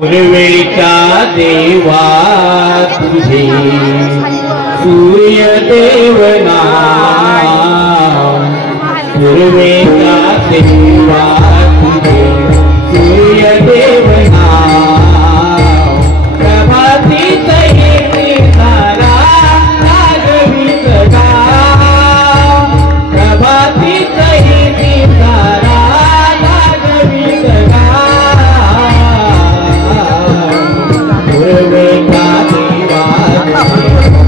पूर्वेचा देवा तुझे सूर्यदेव नाम पूर्वेचा देवा तुझे सूर्यदेव नाम प्रभाती तैरी सारा रागवीत गाव प्रभाती तैरी सारा रागवीत पूर्वेचा देवा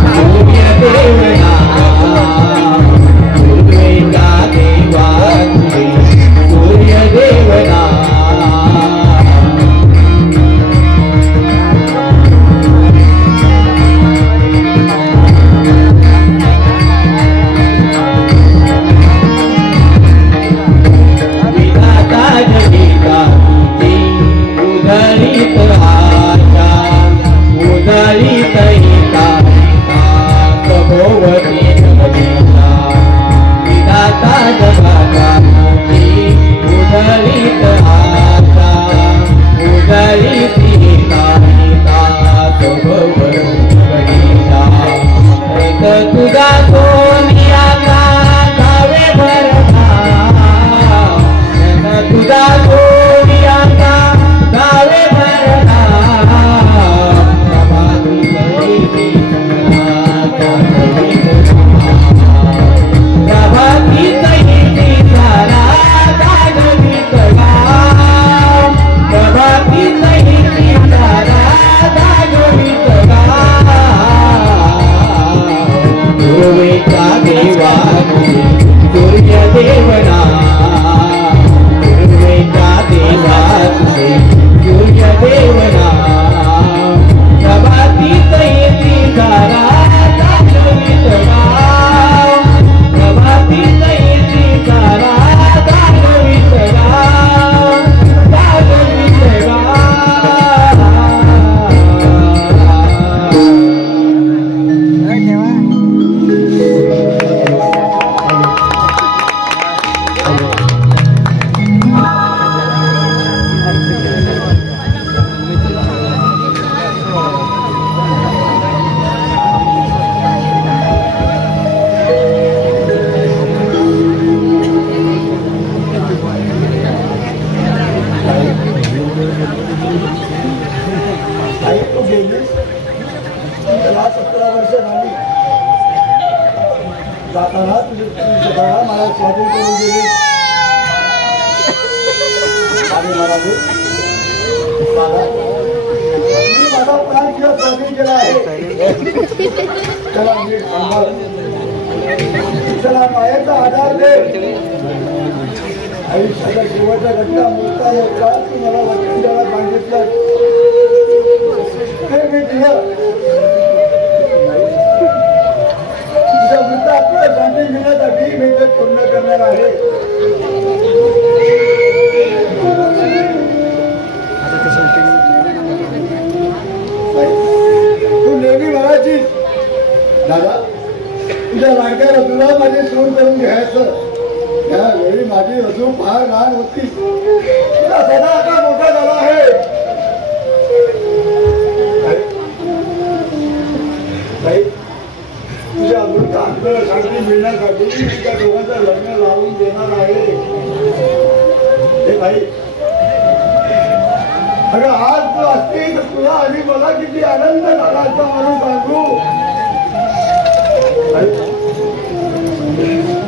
सूर्यदेव नाम पूर्वेचा देवा सूर्यदेव विधाता जगिता उधरित आशा उदरित हिता भोवती जगदीता विधाता जगाता उदरित आशा उदरित हिता भोवती जगदीता तुझा सोनियाचा गावे भरता तुझा सोनियाचा गावे भरता प्रभाती तैरी सारा जागवित गाव प्रभाती तैरी सारा जागवित गाव पूर्वेचा देवा सूर्यदेव नाम पूर्वेचा देवा सूर्यदेव नाम प्रभाती तैरी सारा जागवित गाव प्रभाती तैरी सारा जागवित गाव जागवित जाताना मला स्वाधीन करून गेली आणि मला मी माझा प्राण किंवा स्वाधीन केला आहे त्याला मी त्याला मायाचा आधार दे आयुष्याच्या शेवटच्या घटना मोठा मोठा तू मला वचन द्यायला सांगितलं ते मी दिलं आपल्या शांती घेण्यासाठी मी ते पूर्ण करणार आहे तू नेहमी म्हणायची दादा तुझ्या लाडक्या रजूला माझी सोड करून घ्यायचं त्यावेळी माझी रजू फार लहान होती तुला सदा आता मोठा झाला आहे तुझ्या अमृत आपल्याला शांती मिळण्यासाठी त्या दोघांचं लग्न लावून देणार आहे हे भाई अगं आज तू असते तर तुला आणि मला किती आनंद झाला असं म्हणून सांगू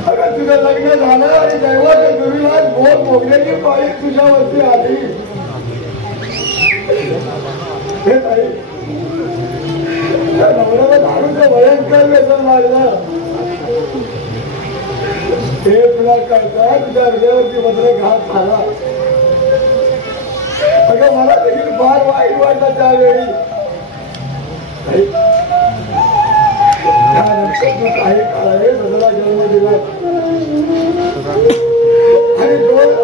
अगं तुझं लग्न झालं आणि दैवाच्या दुर्विलास भोग भोगण्याची पाळी तुझ्यावरती आली हे भाई नवऱ्याला दारूचं भयंकर व्यसन लागलं हे तुला कळता तुझ्या हृदयावरती मात्र घात झाला अगं मला देखील फार वाईट वाटलं त्यावेळी त्यानंतर तू काही काळाने नजरा जन्म दिला आणि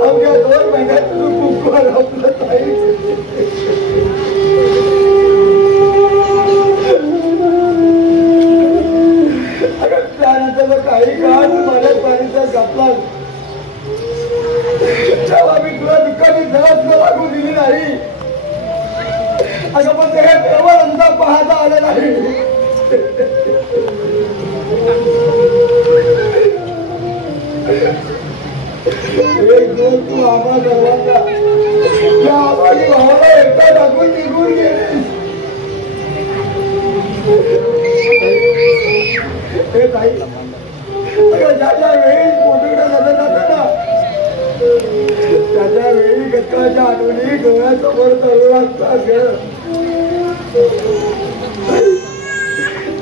अवघ्या 2 महिन्यात तू कुकवर आपलं नाही त्यानंतर काही काळ माझ्या पाणीचा घातला जेव्हा मी तुला दुःखाची झळक लागू दिली नाही अगं पण ते देवानंदा पाहता आले नाही. एक दोन तू आम्हा सर्वांना त्या आम्हाने भावाला एकटा टाकून निघून गेले. हे काही ज्याच्या वेळी मोठं झालं जातं ना त्याच्या वेळी गतकाळच्या आठवणी डोळ्यासमोर तरु लागतात.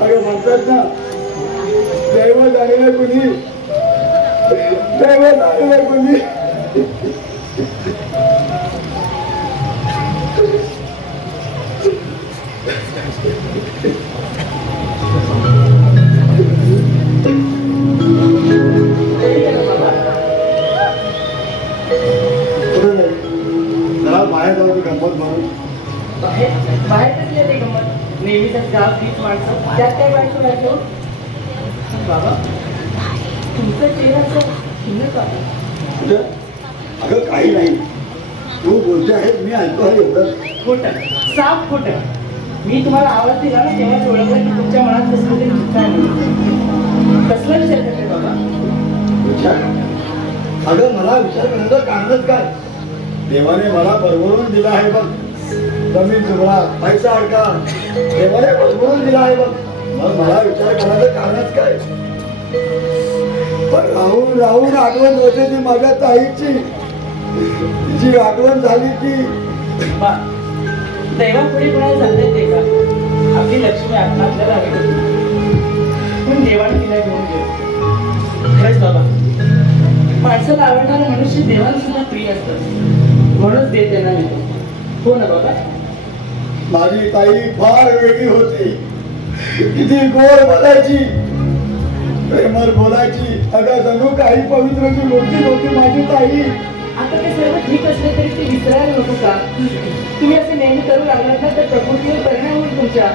अगं म्हणतात ना दैव झालेलं कुणी दैव झालेलं कुणी. बाहेर जाऊ गंमत म्हणून बाहेर कसले ते गंमत नेहमी तर गाव तीच माणसं त्यात काय बायको लागतो. बाबा तुमचं चेहऱ्याचं खिन्न का. अगं काही नाही तू बोलते आहे मी ऐकतो आहे एवढं. खोटं साफ खोटं. मी तुम्हाला आवाज दिला ना तेव्हाच ओळखलं की तुमच्या मनात कसलं तरी दुःख आहे. कसला विचार करते बाबा. विचार अगं मला विचार करण्याचं कारणच काय. देवाने मला भरभरून दिला आहे बघ. जमीन जुगळा पैसा अडका देवाने भरभरून दिला आहे बघ. मग मला विचार करण्याचं कारणच काय. पण राहून राहून आठवण होते ती माझ्या ताईची. तिची आठवण झाली की दैवापुढे कोणाला जाता येते का. आपली लक्ष्मी आपल्याला हवी होती पण देवाने तिला घेऊन गेलो. खरंच बाबा माणसाला आवडणारं मनुष्य देवाला सुद्धा प्रिय असतं म्हणूनच देव त्यांना मिळतो. हो ना बाबा. माझी ताई फार वेगळी होती. किती गोड बोलायची प्रेमळ बोलायची. अगं जणू काही पवित्राची मूर्ती होती माझी ताई. आता ते सर्व ठीक असले तरी ते विसरायला नको का. तुम्ही असे नेहमी करू लागलात ना तर प्रकृतीवर परिणाम होईल तुमच्या.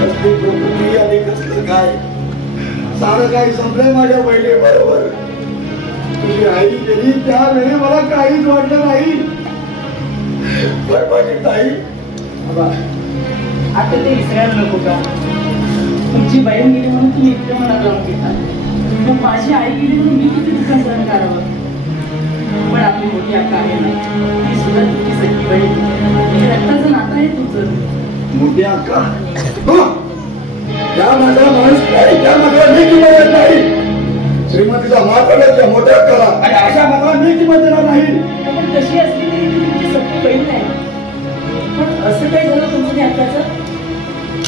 कसली प्रकृती आणि कसलं काय सारं काही संपलंय माझ्या बहिणी बरोबर. तुझी आई गेली त्यावेळी मला काहीच वाटलं नाही. पण माझी ताई आता ते विसरायला नको का. तुमची बहीण गेली म्हणून तुम्ही इतकं मनात लावून घेता. मग माझी आई गेली म्हणून मी किती दुःख सहन करावं. पण आपली मोठी अक्का आहे ना ती सुद्धा तुमची सख्खी बहीण. हे रक्ताचं नातं आहे तुमचं. मोठी अक्का त्या माझा माणूस नाही. त्या माझा मी किंमत नाही. श्रीमतीचा मात्र मोठ्या करा आणि अशा मात्र मी किंमत देणार नाही. पण तशी असली तरी ती तुमची सख्खी बहीण नाही. पण असं काय झालं तुमच्या अक्काचं.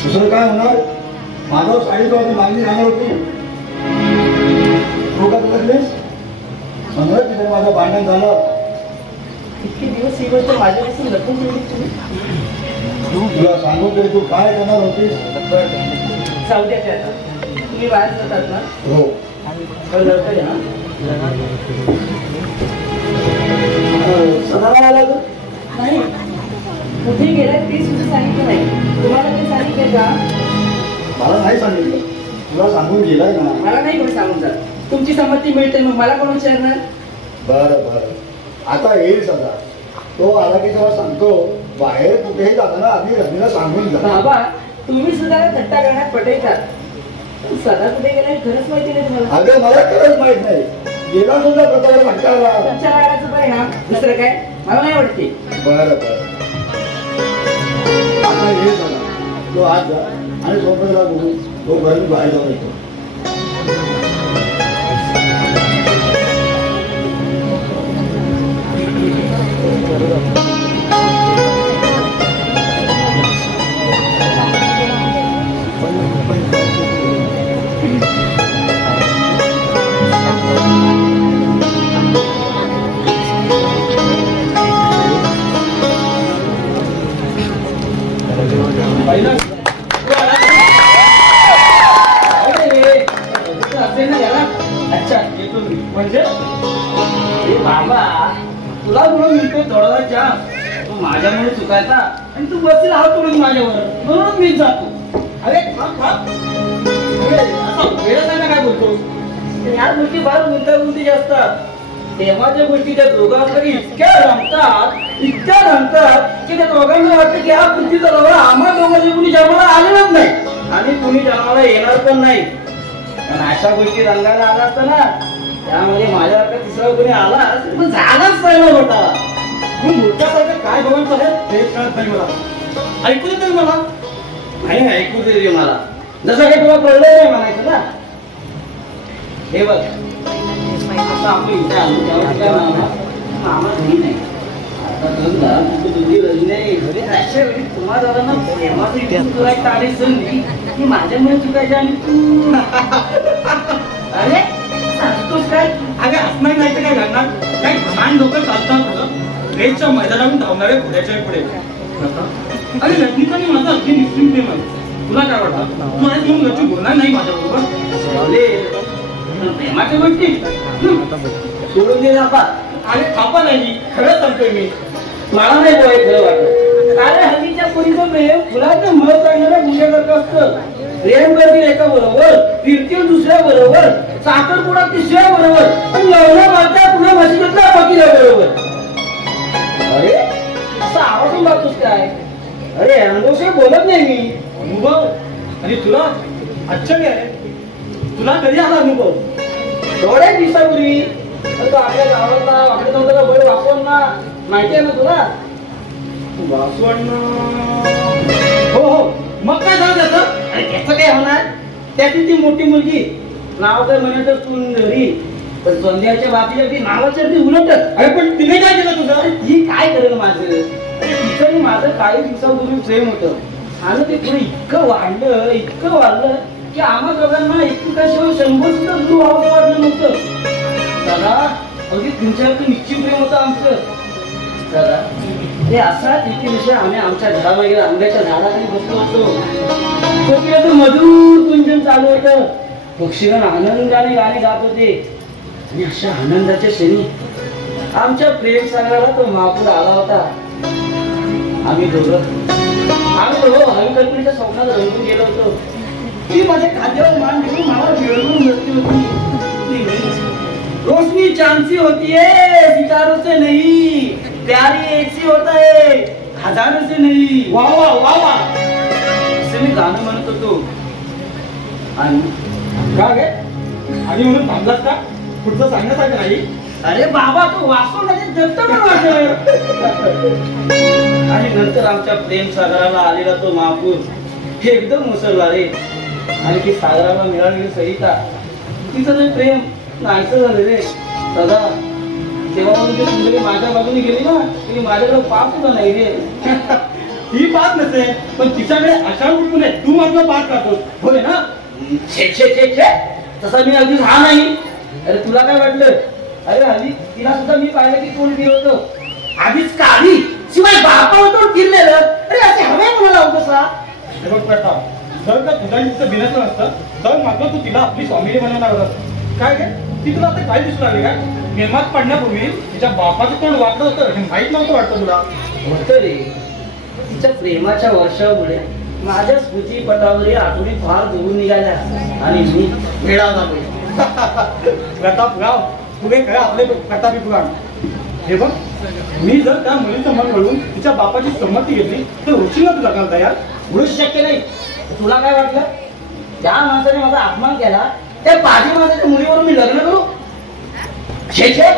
दुसरं काय होणार. माझं सांगितलं होती मागणी राहणार होती. तू का बघलीस म्हणून तिथे माझं भांडण झालं. इतके दिवस ही गोष्ट माझ्यापासून लपून ठेवली तुम्ही. तुला सांगू तरी तू काय करणार होतीस. जाऊ द्या ते आता. तुम्ही बाहेर जातात ना. हो लवकर या. सणाला आला तर नाही कुठे गेलाय ते सुद्धा सांगितलं नाही. तुम्हाला ते सांगितलं का. मला नाही सांगितलं. तुला सांगून गेलाय ना. मला नाही कोणी सांगून जात. तुमची संमती मिळते मग मला कोण विचारणार. बरं बरं आता येईल सदा. तो आला की तेव्हा सांगतो. बाहेर कुठेही जाताना आधी रजनीला सांगून जा. बाबा तुम्ही सुद्धा थट्टा करण्यात पटेतात. सदा कुठे गेलाय खरंच माहिती नाही तुम्हाला. अगं मला खरंच माहित नाही. गेला सुद्धा प्रकार म्हटला. तुमच्या रागाचा परिणाम दुसरं काय मला नाही वाटते. बरं बरं आता हे झाला. तो आज जा आणि सोबतला बोलून तो घरी बाहेर जाऊन येतो. म्हणजे बाबा तुला म्हणून मिळतोय थोडा चहा. तू माझ्यामुळे चुकायचा आणि तू बसशील हात तोडून माझ्यावर म्हणून मी जातो. अरे वेळ सांगा काय बोलतो. ह्या गोष्टी फार गुंतागुंतीच्या असतात. तेव्हाच्या गोष्टी त्या दोघांकडे इतक्या रमतात की त्या दोघांना वाटतं की हा पृथ्वीचा लवरा आम्हा दोघांचे कुणी जन्माला आलेलाच नाही आणि कुणी जन्माला येणार पण नाही. पण अशा गोष्टी रंगायला आला असता ना त्यामध्ये माझ्यासारखा तिसरा कोणी आला पण झालाच नाही ना मोठा. तू मोठ्यासारखं काय बघून चालेल तेच कळत नाही मला. ऐकू दे तरी मला. नाही ऐकू दे रे मला जसं काही तुला कळलं नाही म्हणायचं ना. हे बघ आता आपण इथे आलो तेव्हा काय मामा घरी नाही. आता तुझी रजी नाही अशा वेळी तुम्हाला दादा ना प्रेमाचं इतकं तुला एक तारीख संधी की माझ्यामुळे चुकायची आणि तू अरे सांगतोस काय. अगं असणार नाही तर काय घडणार. काय छान लोक चालतात तुझं रेसच्या मैदानावरून धावणारे पुढ्याच्या पुढे. अरे रजनीचा मी माझा अगदी निश्चित प्रेम आहे. तुला काय वाटतं तू आज म्हणून लक्ष बोलणार नाही माझ्याबरोबर. प्रेमाच्या गोष्टी सोडून दे बाबा. अरे थापा नाही खरंच सांगतोय मी. मला नाही बोलाय खरं वाटत. अरे हल्लीच्या पोरीचं प्रेम फुलाचं मळ काढणाऱ्या मुलासारखं असतं. प्रेम करतील एका बरोबर फिरतील दुसऱ्या बरोबर साखरपुडा तिसऱ्या बरोबर आणि लग्न मारता पुन्हा मशिदीतल्या वकिला बरोबर. अरे असा आवाजून लागतोस काय. अरे अनुभव बोलत नाही मी. अनुभव आणि तुला आश्चर्य आहे. तुला कधी आला अनुभव. थोड्या दिवसापूर्वी तो आपल्या गावाला वाकडे नव्हतं का बळ वापरून ना माहिती आहे ना तुला. वासवण हो हो मग काय झालं त्याचं. अरे त्याचं काय होणार. त्याची ती मोठी मुलगी नाव काय म्हणे तर सुंदरी पण संध्याच्या बाबतीत अगदी नावाच्या अगदी उलटच. अरे पण तिने काय केलं तुझं. अरे ती काय करेल माझं. तिचं आणि माझं काही दिवसापूर्वी प्रेम होतं आणि ते पुढे इतकं वाढलं की आम्हा दोघांना एकमेकाशिवाय 100 सुद्धा दूर व्हावं वाटलं नव्हतं. दादा अगदी तुमच्यावरती निश्चित प्रेम होतं आमचं. दादा ते असाच एके दिवशी आम्ही आमच्या घरामागे आंब्याच्या झाडाखाली बसलो होतो. मधुर कुंजन चालू होतं. पक्षीगण आनंदाने गाणे गात होते आणि अशा आनंदाच्या क्षणी आमच्या प्रेम सागराला तो महापूर आला होता. आम्ही कल्पनेच्या स्वप्नात रंगून गेलो होतो. ती माझ्या खांद्यावर मान घेऊन मला मिळवून बसली होती. रोशनी चांदसी होती है सितारों से नहीं प्यारी एक सी होता है हजारों से नहीं. वा वा वा वा असं मी गाणं म्हणत होतो. आणि का गे आणि म्हणून थांबलास का. पुढचं सांगण्यासाठी नाही. अरे बाबा तू वाचवण्याचे दत्त पण वाटलं. आणि नंतर आमच्या प्रेम सागराला आलेला तो महापूर एकदम उसळला रे. आणि ती सागराला मिळालेली सरिता तिचं ते प्रेम नाहीचं झालं रे. दादा तेव्हा म्हणजे सुंदरी माझ्या बाजूने गेली ना ती माझ्याकडे पाप सुद्धा नाही रे. ती पाच नसे पण तिच्याकडे अशा उठून आहे तू माझं पाठ करतोस होय ना. छे छे छे छे तसा मी अगदी हा नाही. अरे तुला काय वाटलं. अरे हल्ली तिला सुद्धा मी पाहिलं की कोणी फिरत होतं आधीच काढी शिवाय बापावर फिरलेलं. अरे असे हवे मला होतं. हे बघ प्रताप जर का तुझ्या तिचं बिनसलं असतं तर मात्र तू तिला आपली स्वामिनी बनवणार होता. काय काय ती तुला आता काय दिसू लागली काय. प्रेमात पडण्यापूर्वी तिच्या बापाचं तोंड वाटलं होतं हे माहित नव्हतं वाटतं तुला. होतं रे. तिच्या प्रेमाच्या वर्षामुळे माझ्या स्मृतीपटावरील आठवणी फार दूर निघाल्या आणि मी वेळा झालो. प्रतापराव पुढे काय आपले प्रतापी पुराण. हे बघ मी जर त्या मुलीचं मन वळून तिच्या बापाची संमती घेतली तर होशील ना तुला करता यार. मुळीच शक्य नाही. तुला काय वाटलं त्या माणसाने माझा अपमान केला त्या पाठी माणसाच्या मुलीवरून मी लग्न करू. छे छे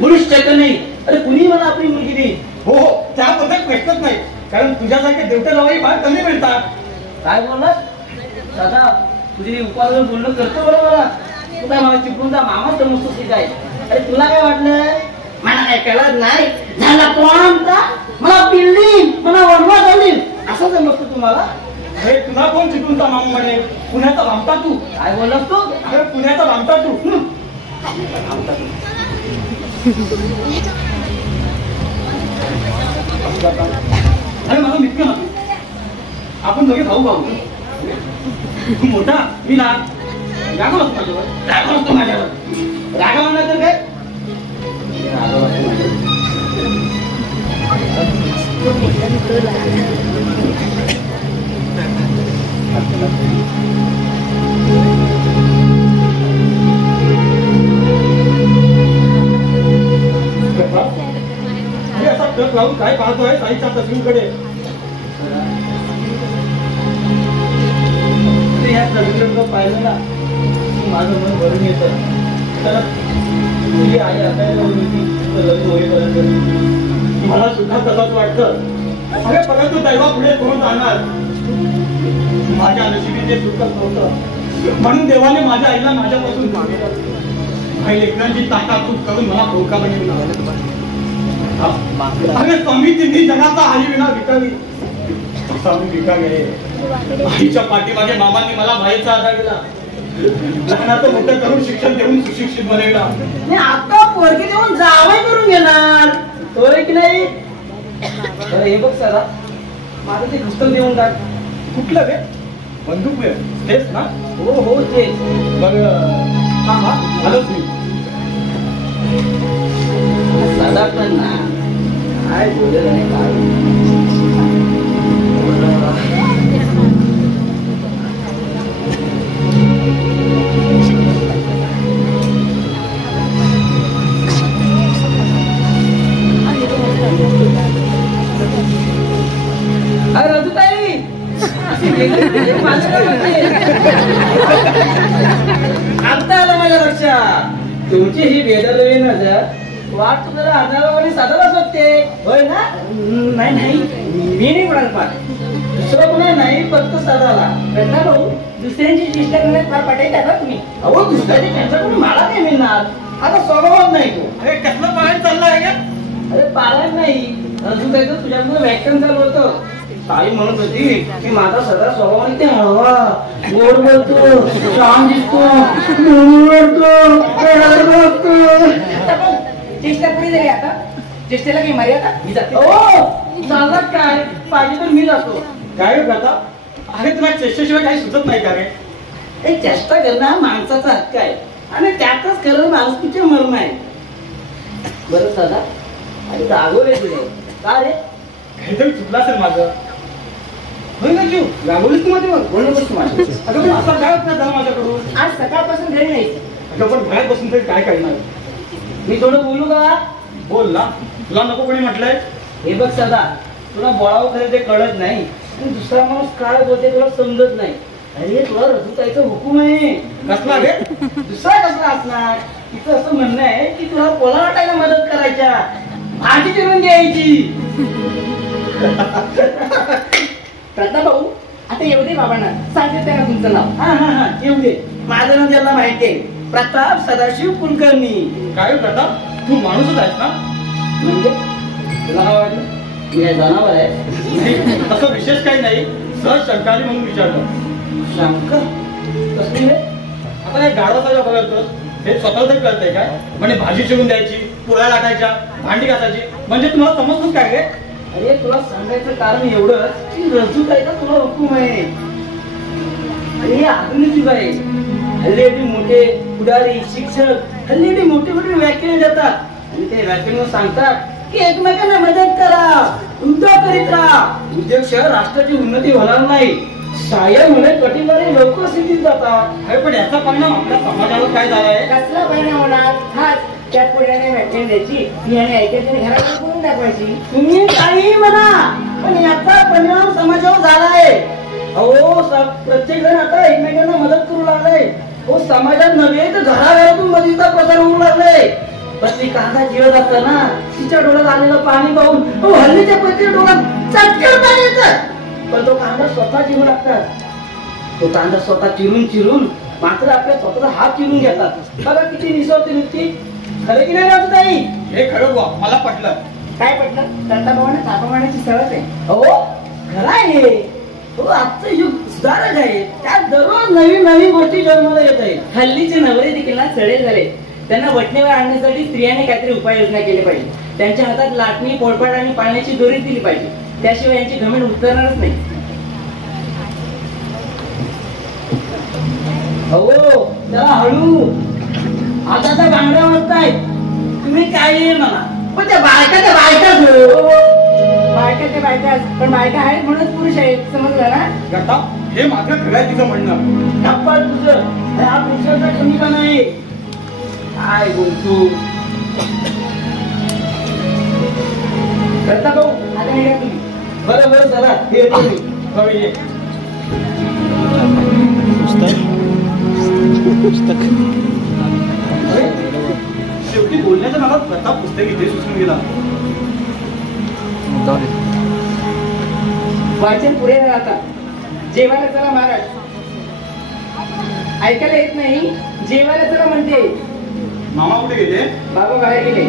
मुळीच शक्य नाही. अरे कुणी मला आपली मुलगी दे. हो हो त्याबद्दल प्रश्नच नाही कारण तुझ्यासारखे देवटे जावई फार कमी मिळतात. काय बोललास दादा तुझी उपासन बोलणं करतो बरं मला. तू काय मला चिपळूणचा मामा समजतोस की काय. अरे तुला काय वाटलं मला काय कळत नाही झाला तो आमचा मला बिल्डिंग मला वनवा झाली असं समजतो तुम्हाला. अरे तुला कोण चिपळूणचा मामा म्हणे. पुण्याचा भामटा तू. काय बोललास तू. अरे पुण्याचा भामटा तू. अरे मला मित्र ना आपण दोघे भाऊ भाऊ. तू मोठा मी लहान. रागा असतो माझ्यावर. रागा असतो माझ्यावर. रागा म्हणा तर काय रागा असतो माझ्यावर. अरे असा ट्रक लावून काय पाहतोय साईच्या तस्वीरकडे? या तस्वीरकडे पाहिलं ना माझं मन भरून येतं. तर तुझी आई असायला होती लग्न होईपर्यंत मला सुद्धा तसंच वाटतं. अरे परंतु दैवापुढे कोण जाणार? माझ्या नशिबी ते सुखच नव्हतं म्हणून देवाने माझ्या आईला माझ्यापासून काही लेकरांची ताकातूक करून मला धोका बनवला. अरे स्वामी तिन्ही जगाचा आई विना भिकारी असा मी भिकारी आहे. आईच्या पाठीमागे मामांनी मला बाहेरचा आधार दिला. लग्नाचं मोठं करून शिक्षण देऊन सुशिक्षित बनवला. नाही आता पोरगी देऊन जावई करून घेणार तो की नाही. हे बघ सरा माझं ते पुस्तक देऊन टाक. कुठलं रे? बंदूक आहे तेच ना? हो हो ते बघ हा आलोच मी. सदा पण ना काय बोलत नाही काय. रजुताई आता आलं माझ्या लक्षात. तुमची ही बेदरवी नजर वाट तुला आधारावर साधारण असते होय ना? नाही नाही मी नाही कोणाला पाठ. दुसरं कोणा नाही फक्त साधाला. रत्ना भाऊ दुसऱ्यांची चेष्टा करण्यात फार पटायचा का तुम्ही? अहो दुसऱ्याची त्यांच्याकडून मला नाही मिळणार. आता स्वभावात नाही तो. अरे कसलं पाहायला चाललं आहे का? अरे पारायण नाही रजुताईचं तुझ्यामुळे व्याख्यान झालं होतं. ताई म्हणत होती की माझा सगळा स्वभाव ते हळवा गोड बोलतो शांत दिसतो चेष्टा पुढे झाली आता. चेष्टेला काही मर्यादा? मी जाते. ओ चालत काय पाहिजे तर मी जातो. काय रे प्रथा? अरे तुला चेष्टेशिवाय काही सुचत नाही का रे? हे चेष्टा करणं हा माणसाचा हक्क आहे आणि त्यातच खरं माणुसकीचे मर्म आहे. बरं दादा अरे रागवले तुझे का रे? काहीतरी चुकलं असेल माझं. होय ना जीव रागवलीस तू माझ्यावर. बोलू बस माझ्या. अगं पण असा काय होत झाला माझ्याकडून? आज सकाळपासून घरी नाही. अगं पण घरात बसून तरी काय करणार? मी थोडं बोलू का? बोल ना. तुला नको कोणी म्हटलंय? हे बघ सदा तुला बोलावं खरं ते कळत नाही आणि दुसरा माणूस काय बोलते तुला समजत नाही. अरे तुला रजुताईचा हुकूम आहे. कसला रे? दुसरा कसला असणार? तिचं असं म्हणणं आहे की तुला पोला वाटायला मदत करायच्या भाजी चिरून द्यायची. प्रताप भाऊ आता येऊ दे बाबांना. सांगते त्यांना तुमचं नाव. हा हा हा येऊ दे. माझं नाव त्यांना माहिती आहे प्रताप सदाशिव कुलकर्णी. काय प्रथा? तू माणूसच आहेस ना? म्हणजे तुला काय वाटलं मी काय जनावर आहे? नाही, असं विशेष काही नाही. सहज शंकाली म्हणून विचारलं. शंका कसली रे? आता काय गाडवा सगळं बघतो हे स्वतः तरी कळतंय काय? म्हणजे भाजी चिरून द्यायची, पोळ्या लाटायच्या, भांडी घासायची, म्हणजे तुम्हाला समजतोच काय रे? अरे तुला सांगायचं कारण एवढंच की रजुताईचा तुला हुकूम आहे. आणि हे आधुनिक युग आहे. हल्ली एवढे मोठे पुढारी शिक्षक हल्ली एवढी मोठी मोठी व्याख्याने देतात आणि ते व्याख्यान सांगतात की एकमेकांना मदत करा उद्योग करीत राहा. उद्योगशिवाय राष्ट्राची उन्नती होणार नाही. सायन होणे कठीण लोक स्थितीत जातात. अरे पण याचा परिणाम आपल्या समाजावर काय झाला आहे? कसला परिणाम होणार? हाच त्या पुढ्याने व्याख्यान द्यायची आणि ऐकायची आणि घरात बोलून दाखवायची. तुम्ही काही म्हणा पण याचा परिणाम समाजावर झाला आहे. अहो प्रत्येक जण आता एकमेकांना मदत करू लागलाय. हो समाजात नव्हे तर घराघरातून मदतीचा प्रसार होऊ लागलाय. पत्नी कांदा जिरत असताना तिच्या डोळ्यात आलेलं पाणी पाहून हल्लीच्या पत्नीच्या डोळ्यात चटकन पाणी येतं. पण तो कांदा स्वतः चिरू लागतात. तो कांदा स्वतः चिरून चिरून मात्र आपल्या स्वतःचा हात चिरून घेतात. बघा किती निसवते नुसती. खरं की नाही राहत ताई? हे खरं बुवा, मला पटलं. काय पटलं? प्रताप भावांना थापा मारण्याची सवय आहे. हो खरं आहे. हो आजचं युग सुधारक आहे. त्यात दररोज नवीन नवीन गोष्टी जन्माला येत आहेत. हल्लीचे नवरे देखील ना चढे झाले. त्यांना वटणीवर आणण्यासाठी स्त्रियांनी काहीतरी उपाययोजना केली पाहिजे. त्यांच्या हातात लाटणी पोळपाट आणि पाळण्याची दोरी दिली पाहिजे. त्याशिवाय यांची घमेंड उतरणारच नाही. हो त्याला हळू आता त्या बांगड्या वाजताय. तुम्ही काही म्हणा पण त्या बायका बायका ते बायका पण बायका आहेत म्हणूनच पुरुष आहेत. समजलं ना? गटा हे मात्र खरं आहे तिचं म्हणणं. टप्पा तुझं हा पुरुषाचा कमीपणा आहे. काय बोलतो प्रताप भाऊ आता निघा तुम्ही. बरं बरं चला येतो मी. हो, ये. अरे, शेवटी बोलण्याच्या नावात प्रताप पुस्तक इथे सुचून गेला. वाचन पुढे राहता. जेवायला चला महाराज. ऐकायला येत नाही. जेवायला चला म्हणते. मामा कुठे गेले? बाबा बाहेर गेले.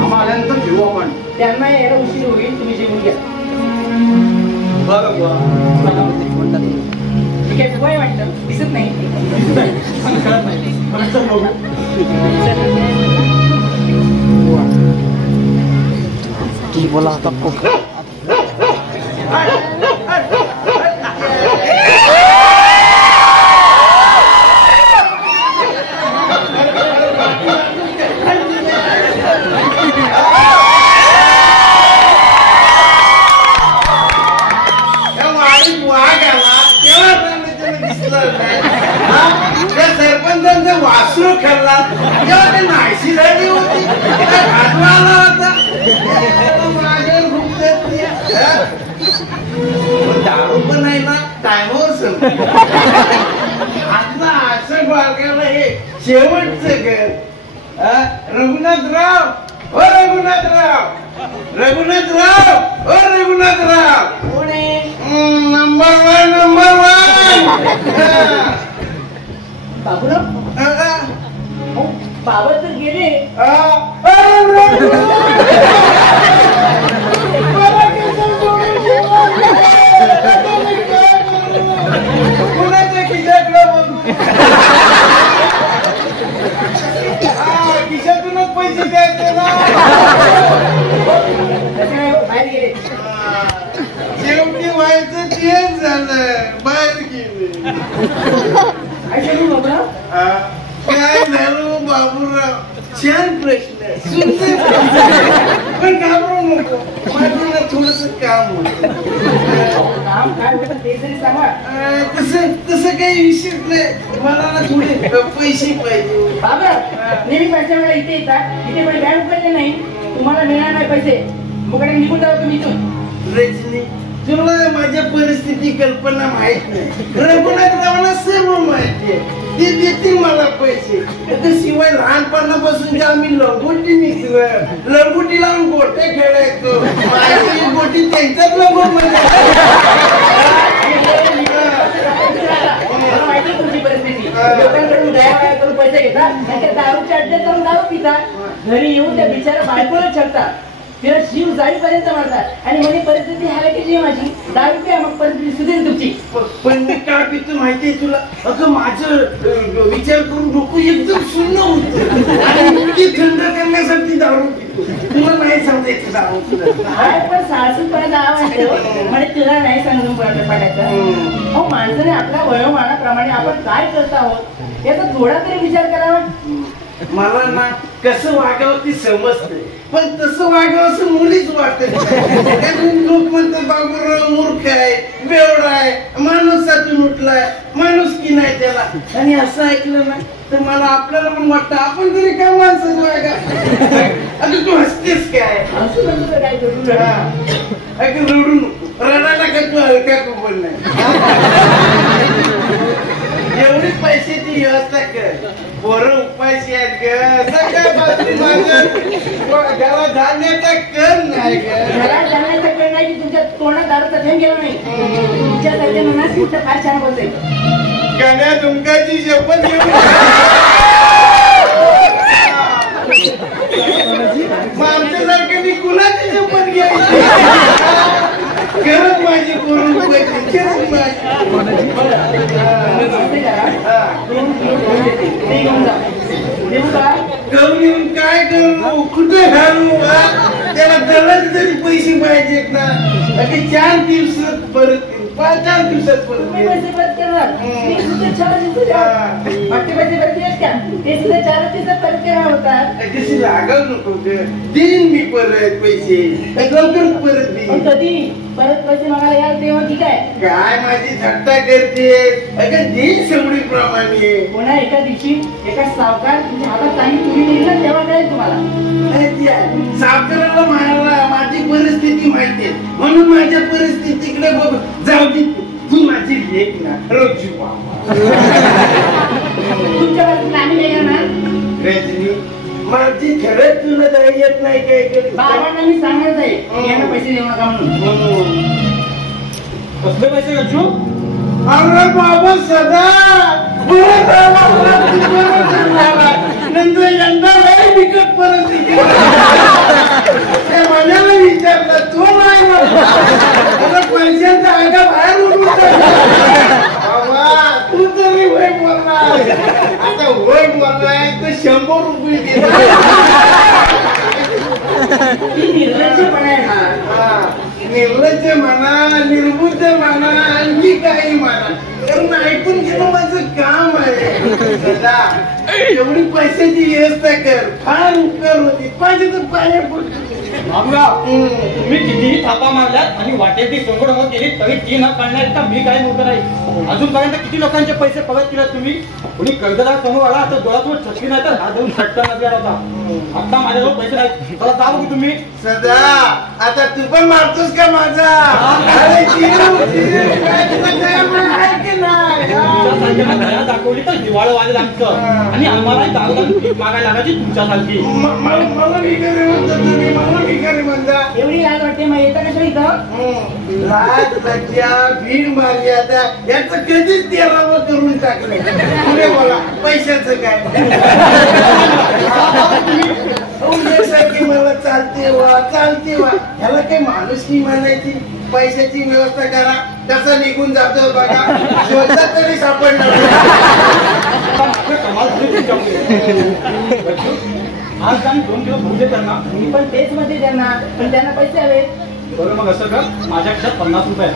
मामा आल्यानंतर घेऊ आपण. त्यांना यायला उशीर होईल. तुम्ही जेवून घ्या. बरं बुवा. ठीक आहे. वय वाटतं दिसत नाही. मला कळत नाही. पण चल बघू. बोला आता सरपंचांचा वासरू खेळला तेव्हा ते नाहीशी झाली होती. आला होता दारू पण नाही ना टायमावर संपली. आता असं बाळगायला हे शेवटचं घर. रघुनाथराव ओ रघुनाथराव रघुनाथराव ओ रघुनाथराव कोण आहे? Number one Baburao. बाबा तर गेले. कुणाच्या खिशाकडं खिशातूनच पैसे द्यायचे ना. बाहेर गेले. शेवटी व्हायचं तेच झालं. बाहेर गेले. बाबूराव काय झालं बाबूराव? छान प्रश्न. सुंदर प्रश्न. पण घाबरू नको. माझं ना थोडस काम होतं. काम काय होतं ते तरी सांगा. तसं काही विषय नाही. मला ना थोडे पैसे पाहिजे. बाबा नेहमी पैसे वेळा इथे येतात. इथे पण बँक उघडले नाही. तुम्हाला मिळणार नाही पैसे. मुकडे निघून जाऊ तुम्ही इथून. रजनी तुला माझ्या परिस्थिती कल्पना माहित नाही. रघुनाथरावांना सर्व माहिती आहे. ते देतील मला पैसे. शिवाय लहानपणापासून जे आम्ही लंगोटी मित्र लंगोटी लावून गोटे खेळायचो. माझी गोटी त्यांच्यात लंगोट मध्ये. माहिती तुमची परिस्थिती. लोकांकडून दया करून पैसे घेतात. दारूचे अड्डे करून दारू पितात. घरी येऊन त्या बिचारा बायकोला छळतात. तिला जीव जाईपर्यंत मारतात. आणि म्हणजे परिस्थिती हालाकीची माझी. दारू प्या मग परिस्थिती सुधेल तुमची. पण मी काय पितो माहितीये तुला? अगं माझं विचार करून डोकं एकदम शून्य होतं. आणि ती थंड करण्यासाठी दारू पितो. तुला नाही सांगायचं दारू काय पण सासूपर्यंत आवाज म्हणजे तुला नाही सांगून पडायचं. हो माणसाने आपल्या वयोमानाप्रमाणे आपण काय करत आहोत याचा थोडा तरी विचार करावा. मला ना कसं वागावं ती समजते. पण तसं वागावं असं मुलीच वाटत. लोक म्हणतात बाबूराव मूर्ख आहे बेवडा आहे माणूसातून उठलाय माणूस की नाही त्याला. आणि असं ऐकलं ना तर मला आपल्याला पण वाटतं आपण तरी काय माणसं वागा. अगं तू हसतेस काय? काय करू अगं रडू नको. रडायला का तू हलका कुपन नाही. एवढी पैशाची व्यवस्था कर. पोरं उपाशी आहेत ग. सकाळपासून माझं घरात धान्याचा कर नाही ग. घरात जाण्याचा कळ नाही की तुमच्या तोंडात दारूचा थेंब गेला नाही. तुमच्यासारख्या मनात कुठं फार छान बोलते. गाण्या तुमकाची शपथ घेऊन आमच्यासारखं मी कुणाची शपथ घ्यायची. खरंच माझी पोरं उपाशी. खरंच माझी. करून येऊन काय करू कुठे घालू. त्याला दलाल तरी पैसे पाहिजेत ना. अगदी 4 दिवसात परत 5-4 दिवसात परत पैसे परत करणार. मी सुद्धा 4 दिवसात मागचे पैसे परत येत का? ते सुद्धा 4 दिवसात परत करणार होतात. कशी लागल नको देईन मी परत पैसे. लवकर परत देईन. कधी परत पैसे मागायला याल तेव्हा ठीक आहे. काय माझी थट्टा करते. अगं देईन शेवडी प्रमाणे. पुन्हा एका दिवशी एका सावकार तुमच्या हातात काही तुम्ही दिली ना तेव्हा कळेल तुम्हाला. सावकाराला म्हणाला माझी परिस्थिती म्हणून माझ्या परिस्थितीकडे बघ. जाऊ दे, तू माझी लेक ना रोजू बाबा. तुमच्या बाजूला आम्ही नाही ना. रजनी, माझी खरंच तुला जाई येत नाही काय? बाबांना मी सांगत आहे यांना पैसे देऊ नका म्हणून. कसले पैसे गच्चू? अरे बाबा सदा नंतर यंदा नाही विकत परिस्थिती. मनाला विचारलं तो नाही आता पैशांचा आगा बाहेर उडून बाबा तू तरी होय बोलणार. आता होय बोललाय तर 100 रुपये दिला. निर्लज्जपणा आहे ना. निर्लज्ज म्हणा, निर्बुद्ध म्हणा, आणखी काही म्हणा, कारण ऐकून घेणं माझं काम आहे. दादा एवढी पैशाची व्यवस्था कर, फार उपकार होती. पाहिजे तर पाया पडतो. तुम्ही कितीही थापा मारल्यात आणि वाटेची सोंगड केली तरी ती न काढण्यात का मी काय नव्हतं नाही. अजूनपर्यंत किती लोकांचे पैसे परत केले तुम्ही? कुणी कर्जदार समोर आला तर डोळ्यासमोर छत्री नाही तर हा देऊन फटका नजर होता. आता माझ्याजवळ पैसे नाही. मला जाऊ की तुम्ही? सदा आता तू पण मारतोस का माझा? अरे काय की नाही दाखवली तर दिवाळ वाजेल आमचं आणि आम्हाला दारू मागायला लागायची तुमच्यासारखी. मला भिकारी म्हणता तुम्ही, मला भिकारी म्हणता. एवढी लाज वाटते मग येतं कशा इथं? लाज लज्जा भीड मारली आता याचं कधीच तेरावं करून टाकलं. पुढे बोला पैशाचं काय? की मला चालते वा ह्याला काही माणुसकी म्हणायची. पैशाची व्यवस्था करा, कसा निघून जातो बघा. शोधता तरी सापडणार. आज आम्ही 2 किलो भरले त्यांना. मी पण तेच मध्ये त्यांना, पण त्यांना पैसे हवे. बरं मग असं कर, माझ्या खिशात 50 रुपये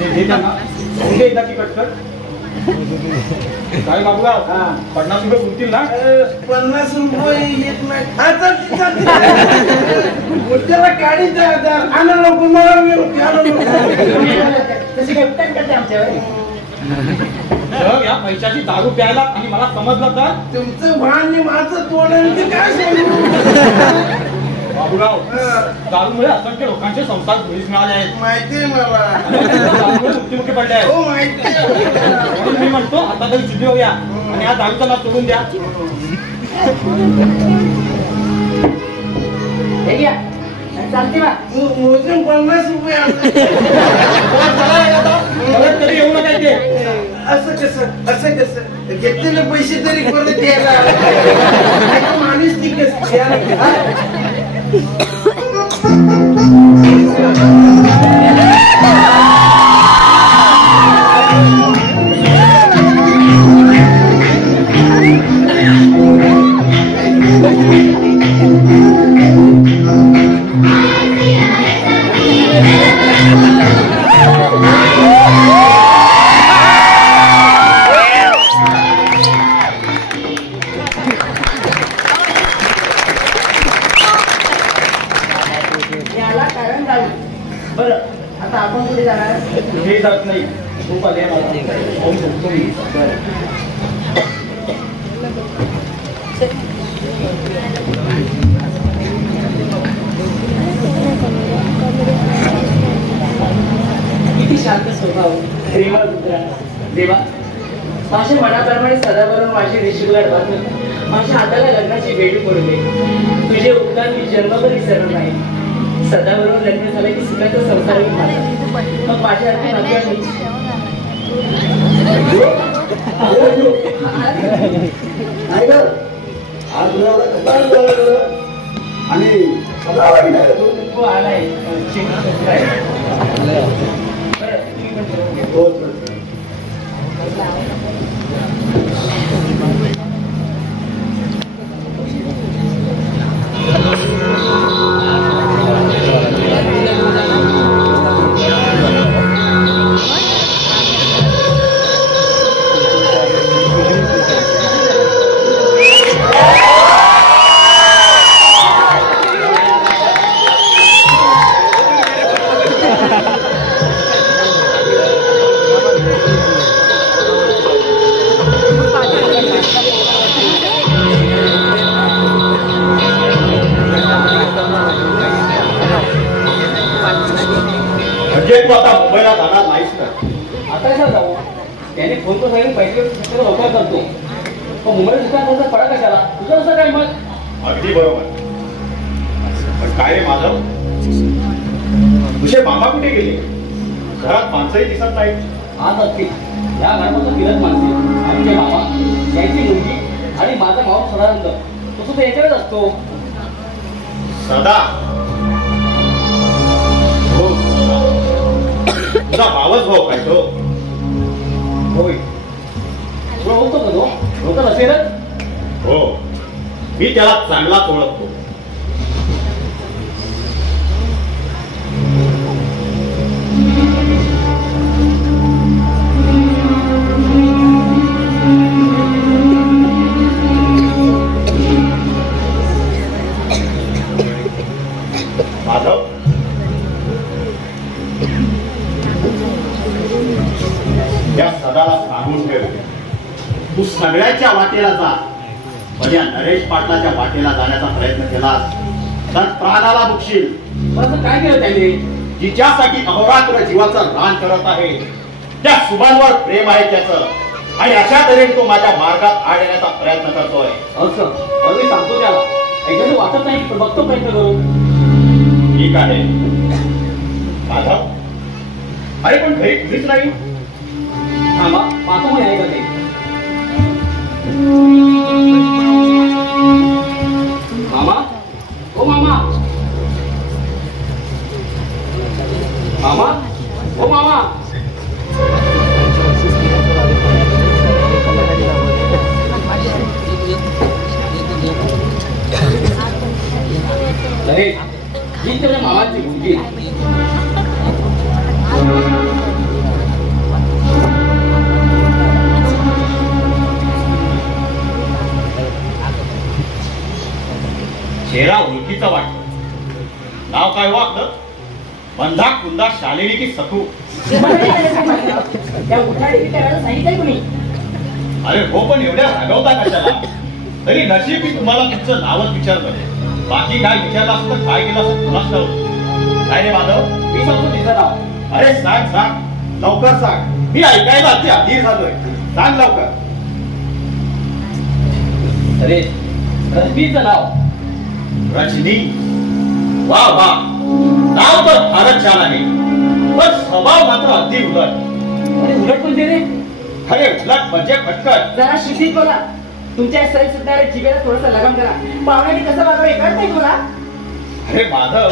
ते दे त्यांना. एकदा की कटकट काय बाबूराव 50 रुपये पुरतील ना? 50 रुपये येत नाही. त्याला काढी द्या. आणा नको मला तशी काही उत्तर करते आमच्यावर. जर या पैशाची दारू प्यायला आणि मला समजलं तर तुमचं भान माझं तोडलं काय सांगू? बाबूराव दारूमुळे असंख्य लोकांचे संसार धुळीस मिळाले आहेत. माहितीये मला. दारूमुळे मृत्युमुखी पडले आहेत. हो माहितीये. म्हणून मी म्हणतो आता तरी शुद्धी होऊया आणि हा दारूचा नाच सोडून द्या. हे घ्या चालते बा. मोजून 50 रुपये तरी येऊ नका इथे. असं कसं घेतलेले पैसे तरी परत द्यायला माणूस ती कसं बरं आता आपण कुठे जाणार? हे जात नाही. खूप आले मला. किती शांत स्वभाव, प्रेमळ पुत्रा. देवा माझ्या मनाप्रमाणे सदावरून माझी रेशीगाड बांधून माझ्या हाताला लग्नाची भेट पडू दे. तुझे उपकार मी जन्मभर विसरणार नाही. सदावरून लग्न झालं की सुखाचा संसार होईल माझा. मग माझ्या हाती आणि आलाय म्हणजे तू आता मुंबईला जाणार नाहीस का? आता कसा जाऊ? त्याने फोन तो सांगितलं पैसे लवकर करतो. पण मुंबईत दुकान पडा कशाला? तुझं कसं काय मत? अगदी बरोबर. पण काय रे माधव, तुझे मामा कुठे गेले? घरात माणसंही दिसत नाही. आज असतील या घरापासून फिरत माणसे, आमचे मामा, यांची मुलगी आणि माझा भाऊ सदानंद. तो सुद्धा याच्याकडेच असतो. सदा? हो सदा. तुझा भावच भाऊ काय तो? होय. तुला ओळखतो का तो? ओळखत असेलच. हो, मी त्याला चांगलाच ओळखतो. माधव, या सदाला सांगून ठेव, तू सगळ्याच्या वाटेला जा, पण या नरेश पाटलाच्या वाटेला जाण्याचा प्रयत्न केलास तर प्राणाला दुखशील. असं काय केलं त्याने? जिच्यासाठी अहोरात्र जीवाचं रान करत आहे, त्या सुभांवर प्रेम आहे त्याचं, आणि अशा तऱ्हेने तो माझ्या मार्गात आड येण्याचा प्रयत्न करतोय. असं मी सांगतो त्याला, ऐकायचं वाटत नाही, पण बघतो प्रयत्न करू. ठीक आहे माधव. अरे पण घरी कुणीच नाही. थांबा, पाहतो मग आहे का ते. मामा, ओ मामा, मामा, ओ मामा. अरे ही तुझ्या मामाची मुलगी. चेहरा ओळखीचा वाटतो. नाव काय वाटतं? बंधा कुंदा शालिनी की सखू? त्या उठाडी करायला सांगितलंय कुणी? अरे हो, पण एवढ्या रागवता कशाला? तरी नशीब मी तुम्हाला तुमचं नावच विचारलं. बाकी काय विचारलं असतं तर काय केलं असं तुलाच ठाऊक. काय रे माधव? मी सांगतो तिचं नाव. अरे सांग सांग, लवकर सांग. मी ऐकायला अगदी अधीर झालोय. सांग लवकर. अरे रश्मीचं नाव. रजनी? वा वा, नाव तर फारच छान आहे, पण स्वभाव मात्र अगदी उलट. अरे उलट कोणते रे? अरे उलट म्हणजे फटकट. जरा शिक्षित बोला. तुमच्या सरी सुद्धा जिभेला थोडंसं लगाम करा. पाहुण्याने कसं वागावं कळत नाही तुला? अरे माधव,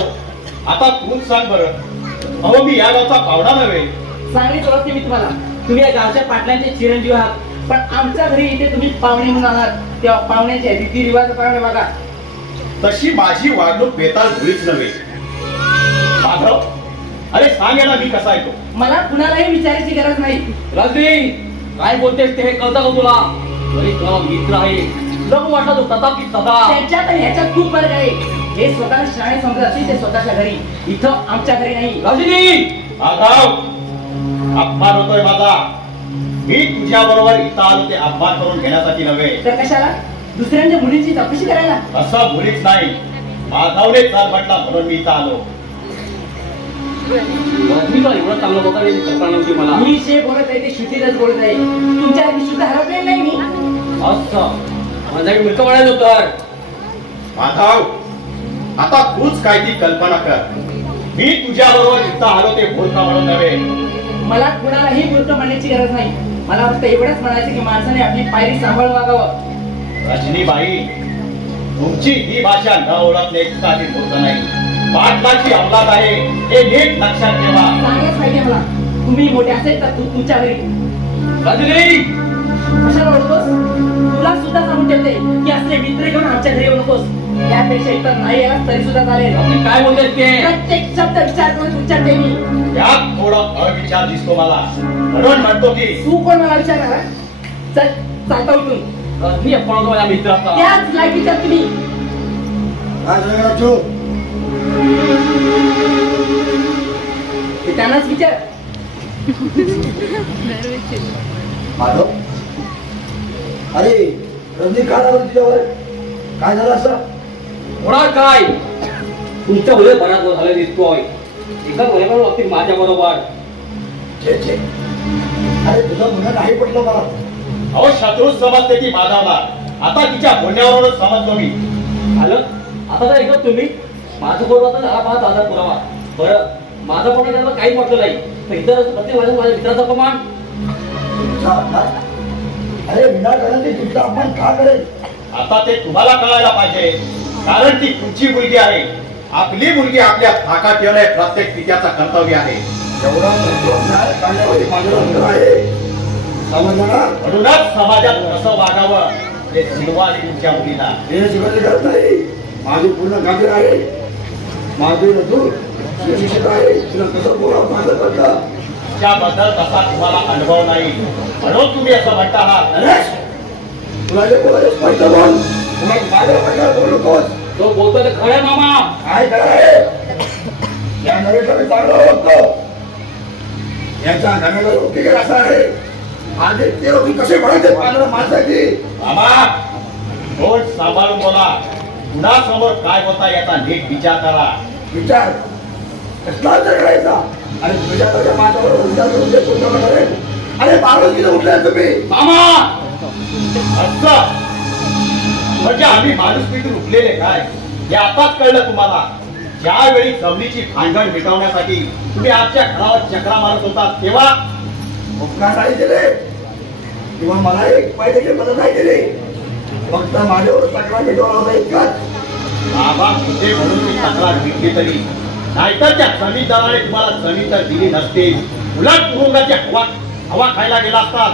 आता तूच सांग बरं. अहो मी या गावचा पाहुणा नव्हे. सांगलीच ओळखते मी तुम्हाला. तुम्ही या गावच्या पाटलांचे चिरंजीव आहात, पण आमच्या घरी इथे तुम्ही पाहुणे म्हणून आलात, तेव्हा पाहुण्याचे रीतिरिवाज पाहुणे बघा. तशी माझी वागणूक बेताल मुळीच नव्हे. माधव, अरे सांग याला मी कसा येतो. मला कुणालाही विचारायची गरज नाही. रश्मी, काय बोलतेस ते हे कळतं का तुला? अरे तुला मित्र आहे, लोक वाटत होता की सदा. त्याच्यात आणि ह्याच्यात खूप फरक आहे. हे स्वतःला शाळे समजत असतील ते स्वतःच्या घरी, इथं आमच्या घरी नाही. रजनी, माधव, अपमान होतोय माझा. मी तुझ्या बरोबर इथं आलो ते अपमान करून घेण्यासाठी नव्हे. तर कशाला? दुसऱ्यांच्या मुलींची चौकशी करायला? असं मुलीच नाही, माधवने चाल म्हटला म्हणून मी इथं आलो. रश्मी तुला एवढं चांगलं बघा कल्पना नव्हती मला. मी जे बोलत आहे ते शुद्धीतच बोलत आहे. तुमच्या आधी शुद्ध हरवले नाही मी. असं माझा मिळतं म्हणायचं होतं. माधव, आता तूच काय ती कल्पना कर. मी तुझ्या बरोबर इथं आलो ते बोलता म्हणून नव्हे. मला कुणालाही मूर्ख म्हणण्याची गरज नाही. मला फक्त एवढंच म्हणायचं की माणसाने आपली पायरी सांभाळून वागावं. रजनीबाई, तुमची ही भाषा न ओळखणे काही मूर्ख नाही. पाटलाची अवलाद आहे हे नीट लक्षात ठेवा. सांगच पाहिजे मला. तुम्ही मोठे असेल तर तू तुमच्या घरी. रजनी, कशाला ओळखतोस? तुला सुद्धा सांगून ठेवते की असले मित्र घेऊन आमच्या घरी येऊ नकोस. त्यापेक्षा इतर नाही यायला तरी सुद्धा चालेल. रजनी काय बोलतेस ते? प्रत्येक शब्द विचार करून उच्चारते मी. यात थोडा अविचार दिसतो मला, म्हणून म्हणतो की तू कोण मला विचारणार? चल चालता उठून. रजनी आपण होतो माझ्या मित्राचा. त्याच लायकीचा तुम्ही. काय झालं तू? ते त्यांनाच विचार. माधव, अरे रजनी का झालं तुझ्यावर? काय झालं असं? होणार काय? तुमच्या मुळे बराच झालं दिसतोय. एका बरोबर होतील माझ्या बरोबर. छे छे, अरे तुझं म्हणणं नाही पटलं मला. अहो शत्रू समजते ती माधवला. आता तिच्या बोलण्यावरूनच समजलो मी. आलं आता तर ऐकत तुम्ही माझं बरोबर तर हा माझा दादा पुरावा. बरं माझं पण त्याला काही म्हटलं नाही पण इतर प्रत्येक माझ्या मित्राचा अपमान. तुमचा अपमान? अरे विनाकारण ती तुमचा अपमान का करेल? आता ते तुम्हाला कळायला पाहिजे, कारण ती तुमची मुलगी आहे. आपली मुलगी आपल्या थाकात ठेवणे प्रत्येक पित्याचं कर्तव्य आहे. एवढा तत्वज्ञान काढण्यामध्ये माझं अंतर आहे, समजलं ना? म्हणूनच समाजात कसं वागावं हे शिकवा तुमच्या मुलीला. हे शिकवली गरज नाही. माझी पूर्ण खात्री आहे. माझी रजू शिक्षित आहे, तिला कसं बोलावं माझं करता. त्याबद्दल तसा तुम्हाला अनुभव नाही म्हणून तुम्ही असं म्हणता आहात. गणेश, तुला जे बोलायचं स्पष्ट बोल. तुला माझ्या प्रकारे बोलू नकोस. तो बोलतो ते खरं मामा. काय करायचं? या नरेशला मी चांगलं ओळखतो. याचा नव्याला रोटी असा आहे. आधी ते रोटी कसे पडायचे पाण्याला माणसाची. मामा तोंड सांभाळून बोला. कुणासमोर काय होता याचा नीट विचार करा. विचार कसला विचार करायचा? आणि तुझ्या माझ्यावर विचार करून ते तुझ्यावर करेल. अरे 12 किलो उठले तुम्ही मामा असं म्हणजे आम्ही माणूस पिटून उठलेले काय हे आताच कळलं तुम्हाला. ज्यावेळी जमिनीची भांडण मिटवण्यासाठी तुम्ही आमच्या घरावर चक्रा मारत होता तेव्हा उपकार नाही केले किंवा मला एक पाहिजे मदत नाही केली. फक्त माझ्यावर तक्रार मिटवला होता इतकाच. बाबा कुठे म्हणून मी तक्रार मिटली तरी नाहीतर त्या जमीनदाराने तुम्हाला जमीन तर दिली नसते. उलट तुरुंगाची हवा खायला गेला असतात.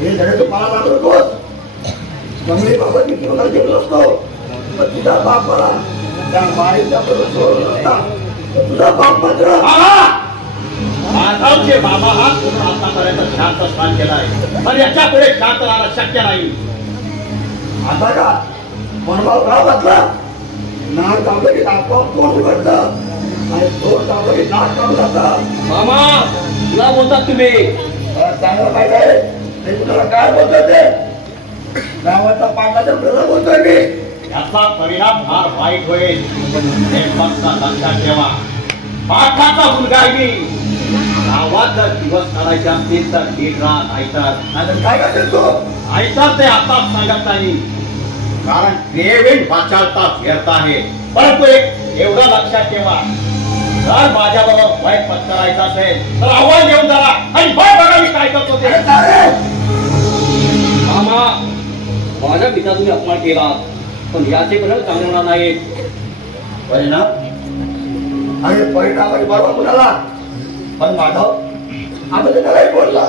हे सगळे तू मला लागू नकोस. जमिनी बाबत मी तुला गेलो असतो पण तुझा बाप मला त्या मारीचा बरोबर सोडला होता. तुझा बाप मात्र माधवचे बाबा हा पूर्ण आतापर्यंत शांत स्थान केलाय पण याच्या पुढे शांत राहणं शक्य नाही. आता का मनभाव का बसला? नाक दाबलं की आपोआप तोंड उघडतं आणि तोंड दाबलं की नाक काढून जातं. मामा तुला बोलतात तुम्ही. चांगलं माहित आहे ते तुला काय बोलतोय ते. गावाचा पाटलाच्या प्रजा बोलतोय मी. याचा परिणाम फार वाईट होईल हे फक्त लक्षात ठेवा. पाठाचा मुलगा आहे मी. गावात जर दिवस काढायचे असतील तर नीट राहत ऐकतात. आता काय करशील तू? ऐकतात ते आताच सांगत नाही कारण प्रेमेन वाचालता व्यर्थ आहे. परंतु एक एवढं लक्षात ठेवा, जर माझ्याबरोबर वाईट पत्करायचं असेल तर आव्हान घेऊन जरा आणि बघा मी काय करतो ते. मामा माझ्या पिता तुम्ही अपमान केला पण याचे परिणाम चांगले होणार नाही. परिणाम अरे परिणामाची बरोबर कुणाला पण माधव आता ते नाही बोलला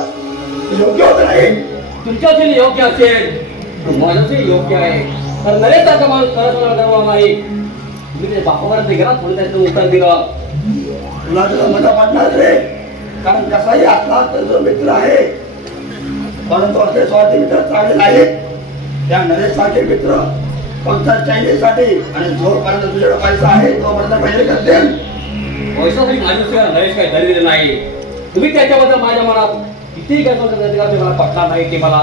योग्य होत नाही. तुमच्यासाठी योग्य असेल माझ्यासाठी योग्य आहे तर नरेशचा माणूस करत नाही. तुम्ही ते बापापर्यंत गेला थोडं त्याचं उत्तर दिलं. तुला तुला मजा वाटणार रे कारण कसाही असला तर जो मित्र आहे परंतु असे स्वार्थी मित्र चांगले नाहीत. त्या नरेश सारखे मित्र फक्त चायनीजसाठी आणि जोपर्यंत तुझ्याकडे पैसा आहे तोपर्यंत पहिले करतील. पैशासाठी माझ्या नरेश काही धरी दिलं नाही. तुम्ही त्याच्याबद्दल माझ्या मनात कितीही काय मला पटला नाही ते मला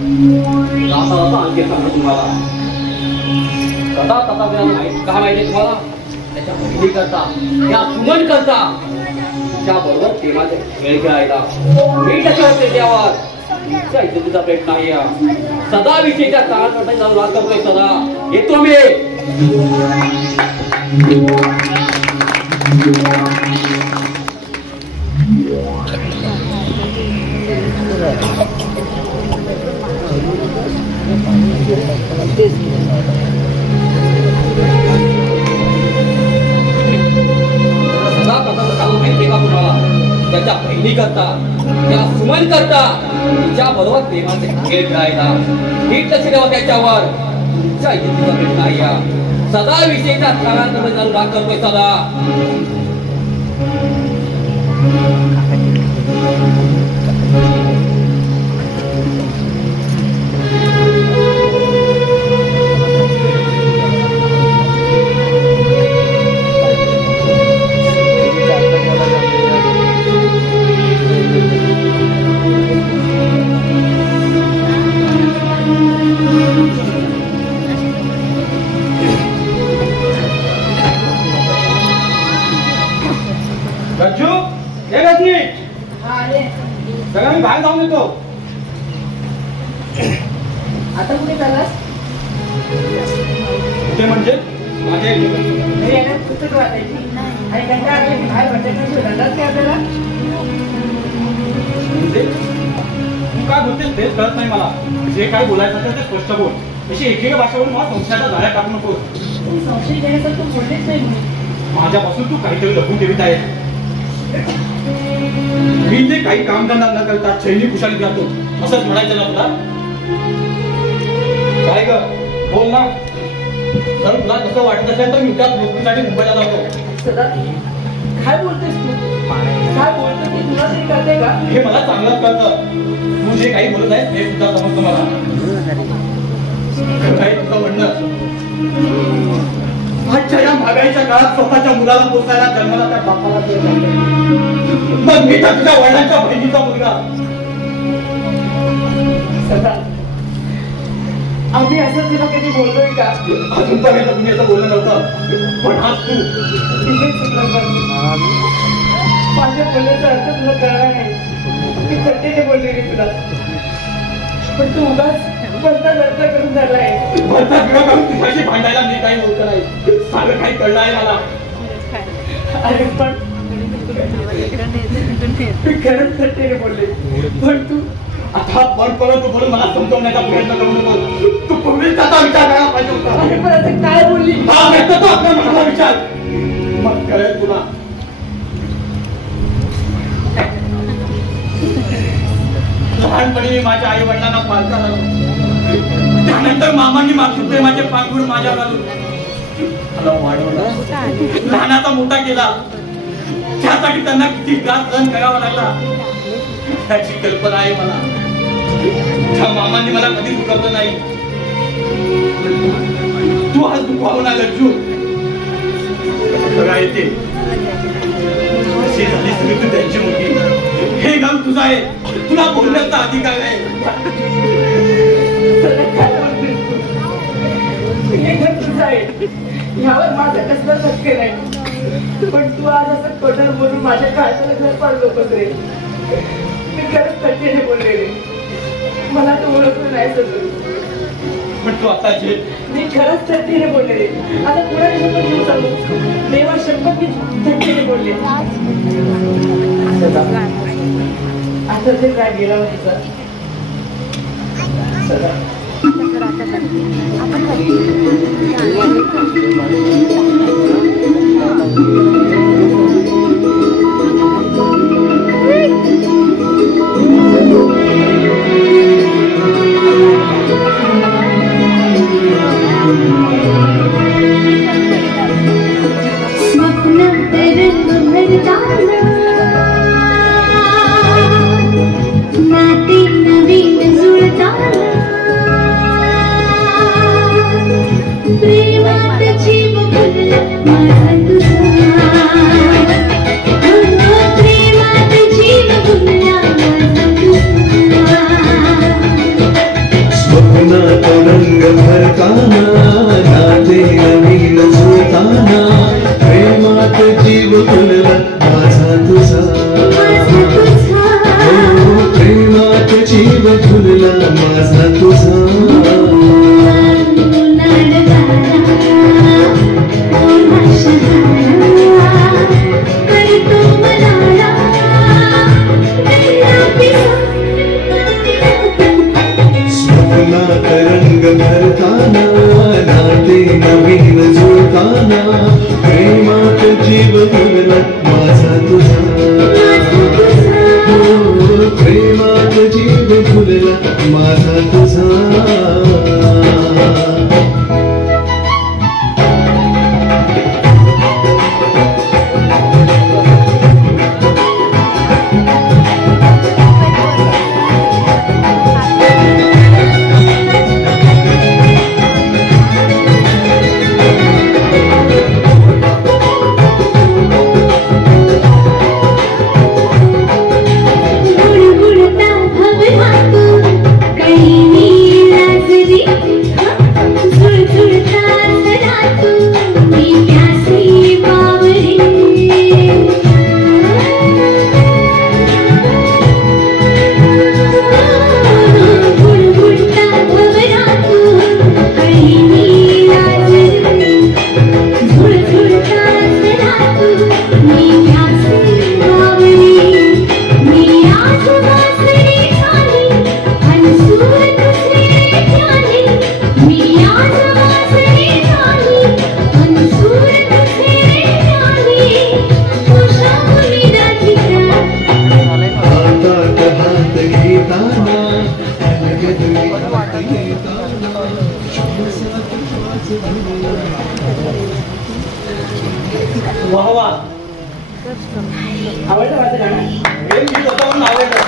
आणखी सांगतो तुम्हाला. कदा तथा का माहिती तुम्हाला त्याच्या बहिणी करता त्या सुमन करता त्याबरोबर प्रेमाचे खेळ खेळायला मी त्याच्यावर त्यावर तुमच्या इज्जतीचा प्रयत्न नाही. सदा विषयीच्या काळात जाऊन वाद करतोय. सदा येतो मी. त्याच्या बहिणी करता त्या सुमन करता तिच्या बरोबर प्रेमाचे खेळ खेळायला नीट लक्ष द्यावं त्याच्यावर. तुमच्या इज्जतीचा प्रश्न नाही. सदा विषयीच्या काळात जाऊन राग करतोय. सदा गज्जू हे गजनी हा आले. सगळं मी बाहेर जाऊन येतो. आता कुठे चाललास? ते म्हणजे माझ्या घरी येण्यात पुस्तक वाचायची आणि कंटाळा आला की बाहेर भटकण्याची धंदाच काय आपल्याला? म्हणजे तू काय बोलतेस तेच कळत नाही मला. जे काय बोलायचं ते स्पष्ट बोल. अशी एकेका भाषेवरून मला संशयाचा जाळ्या टाकू नको. तुम्ही संशय घेण्यासारखं बोललेच नाही मी. माझ्यापासून तू काहीतरी लपून ठेवीत आहे. मी जे काही कामधंदा न करता चैनी कुशाली जातो असंच म्हणायचं ना तुला? काय ग बोल ना. जर तुला तसं वाटत असेल तर मी उद्या नोकरीसाठी मुंबईला जातो. सदा काय बोलतेस तू? काय बोलतो की तुला तरी कळते का? हे मला चांगलंच कळतं. तू जे काही बोलत आहेस हे सुद्धा समजतं मला. काय तुझं म्हणणं? आजच्या या महागाईच्या काळात स्वतःच्या मुलाला पोसायला जन्माला त्या बापाला देत नाही. मग मी तर तुझ्या वडिलांच्या बहिणीचा मुलगा. सदा आम्ही असं तुला कधी बोललोय का? अजूनपर्यंत तुम्ही असं बोललं नव्हतं. पण आज तू तिथे चुकलं पण. माझ्या बोलण्याचा अर्थ तुला कळला नाही. मी सत्तेने बोलले रे तुला. पण तू उगाच भरता भरता करून झालाय. भरता बिडा करून तुझ्याशी भांडायला मी काही बोलत नाही. सारं काही कळलं आहे मला. अरे पण मी खरंच सत्तेने बोलले. पण तू आता पण परत बोलून मला समजवण्याचा प्रयत्न करू नको. तू पूर्वीच त्याचा विचार करायला पाहिजे होता. अरे पण आता काय बोलली? हा व्यक्त तो आपल्या मनाला विचार. मग कळेल तुला. लहानपणी मी माझ्या आई वडिलांना पालता झालो. त्यानंतर मामांनी मागच्या प्रेमाचे पांघरूण माझ्यावर घालून मला वाढवलं. लहानाचा मोठा केला. त्यासाठी त्यांना किती त्रास सहन करावा लागला त्याची कल्पना आहे मला. त्या मामांनी मला कधी दुखावलं नाही. तू आज दुखावू ना गज्जू. बघा येते अशी झाली तू त्यांची मुलगी. हे गाव तुझं आहे. तुला बोलण्याचा अधिकार आहे. हे घर तुझं आहे. ह्यावर माझं कसलंच हक्क नाही. पण तू आज असं कठोर बोलून माझ्या काळजाला घर पाडू नकोस रे. मी खरंच सत्तेने बोलले रे. मला तू ओळखलं नाही सगळं. पण तू आता जे मी खरंच सत्तेने बोलले रे. आता कुणाला शपथ घेऊ सांगू? देवा शपथ मी सत्तेने बोलले. आता ते काय गेला होता सदा. प्रेमात जीव फुलला माझा तुझा. वाह वाह, आवडलं माझं गाणं? प्रेम गीत होतं म्हणून आवडलं.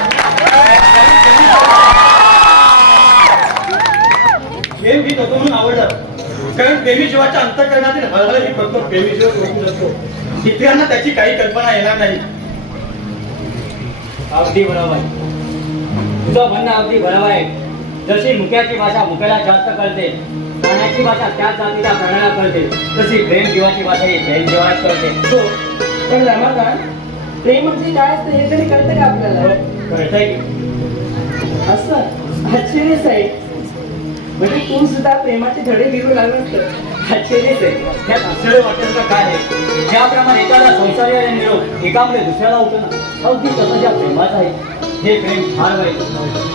प्रेम गीत होतं म्हणून आवडलं. कारण प्रेमी जीवाच्या अंतःकरणातील हळहळ ही फक्त प्रेमी जीव ओळखू शकतो. इतरांना त्याची काही कल्पना येणार नाही. अगदी बरोबर, तुझं म्हणणं अगदी बरोबर आहे. जशी मुक्याची भाषा मुक्याला जास्त कळते, प्राण्याची भाषा त्याच जातीला प्राण्याला कळते, तशी प्रेम जीवाची भाषा ही प्रेम जीवाला कळते. हो, पण रमाकांत, प्रेम म्हणजे काय असतं हे तरी कळतं का आपल्याला? कळतंय की असं आश्चर्यच आहे. म्हणजे तू सुद्धा प्रेमाचे धडे घेऊ लागलास तर आश्चर्यच आहे. त्यात आश्चर्य वाटेल तर काय आहे? ज्याप्रमाणे एकाला संसारी आणि निरोप एकामुळे दुसऱ्याला होतो ना, अगदी तसं ज्या प्रेमात आहे. हे प्रेम फार वाईट.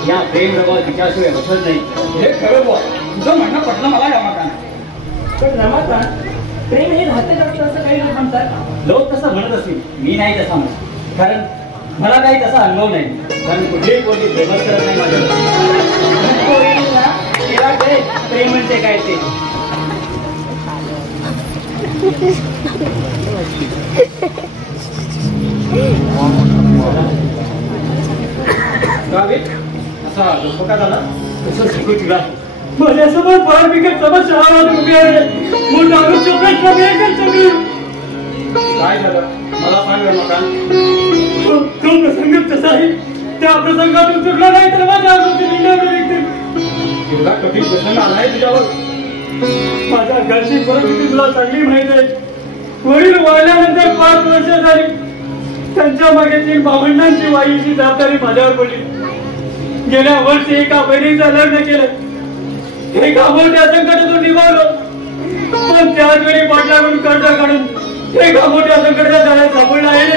या प्रेम रवाल तिच्याशिवाय बसत नाही. हे खरं बोल, तुझं म्हणणं पटलं मला रमाकांत. पण रमाकांत, प्रेम हे राहतं असतं असं काही लोक म्हणतात. लोक तसं म्हणत असतील, मी नाही तसा म्हणत. कारण मला काही तसा अनुभव नाही. कारण कुठेही कोणी प्रेमच करत नाही माझ्यावर. तेव्हा कळेल प्रेम म्हणजे काय ते. गावी असा धोका झाला. तसं शिकू तुला. माझ्यासमोर फार बिकट समस्या उभी आहे. मोठा प्रश्न सगळी काय झालं मला सांग रमाकांत. तो प्रसंग तसा आहे. त्या प्रसंगातून सुटला नाही तर माझ्या निघते. एवढा कठीण प्रसंग आलाय तुझ्यावर. माझ्या घरची परिस्थिती तुला चांगली माहित आहे. वडील वाढल्यानंतर 5 वर्ष झाली. त्यांच्या मागे 3 भावंडांची वाईची जबाबदारी माझ्यावर पडली. गेल्या वर्षी एका बहिणीचं लग्न केलं. एका मोठ्या संकटातून निभावलं. पण त्याच वेळी पाटलाकडून कर्ज काढून एका मोठ्या संकटाच्या जाळ्यात सापडला आहे ना.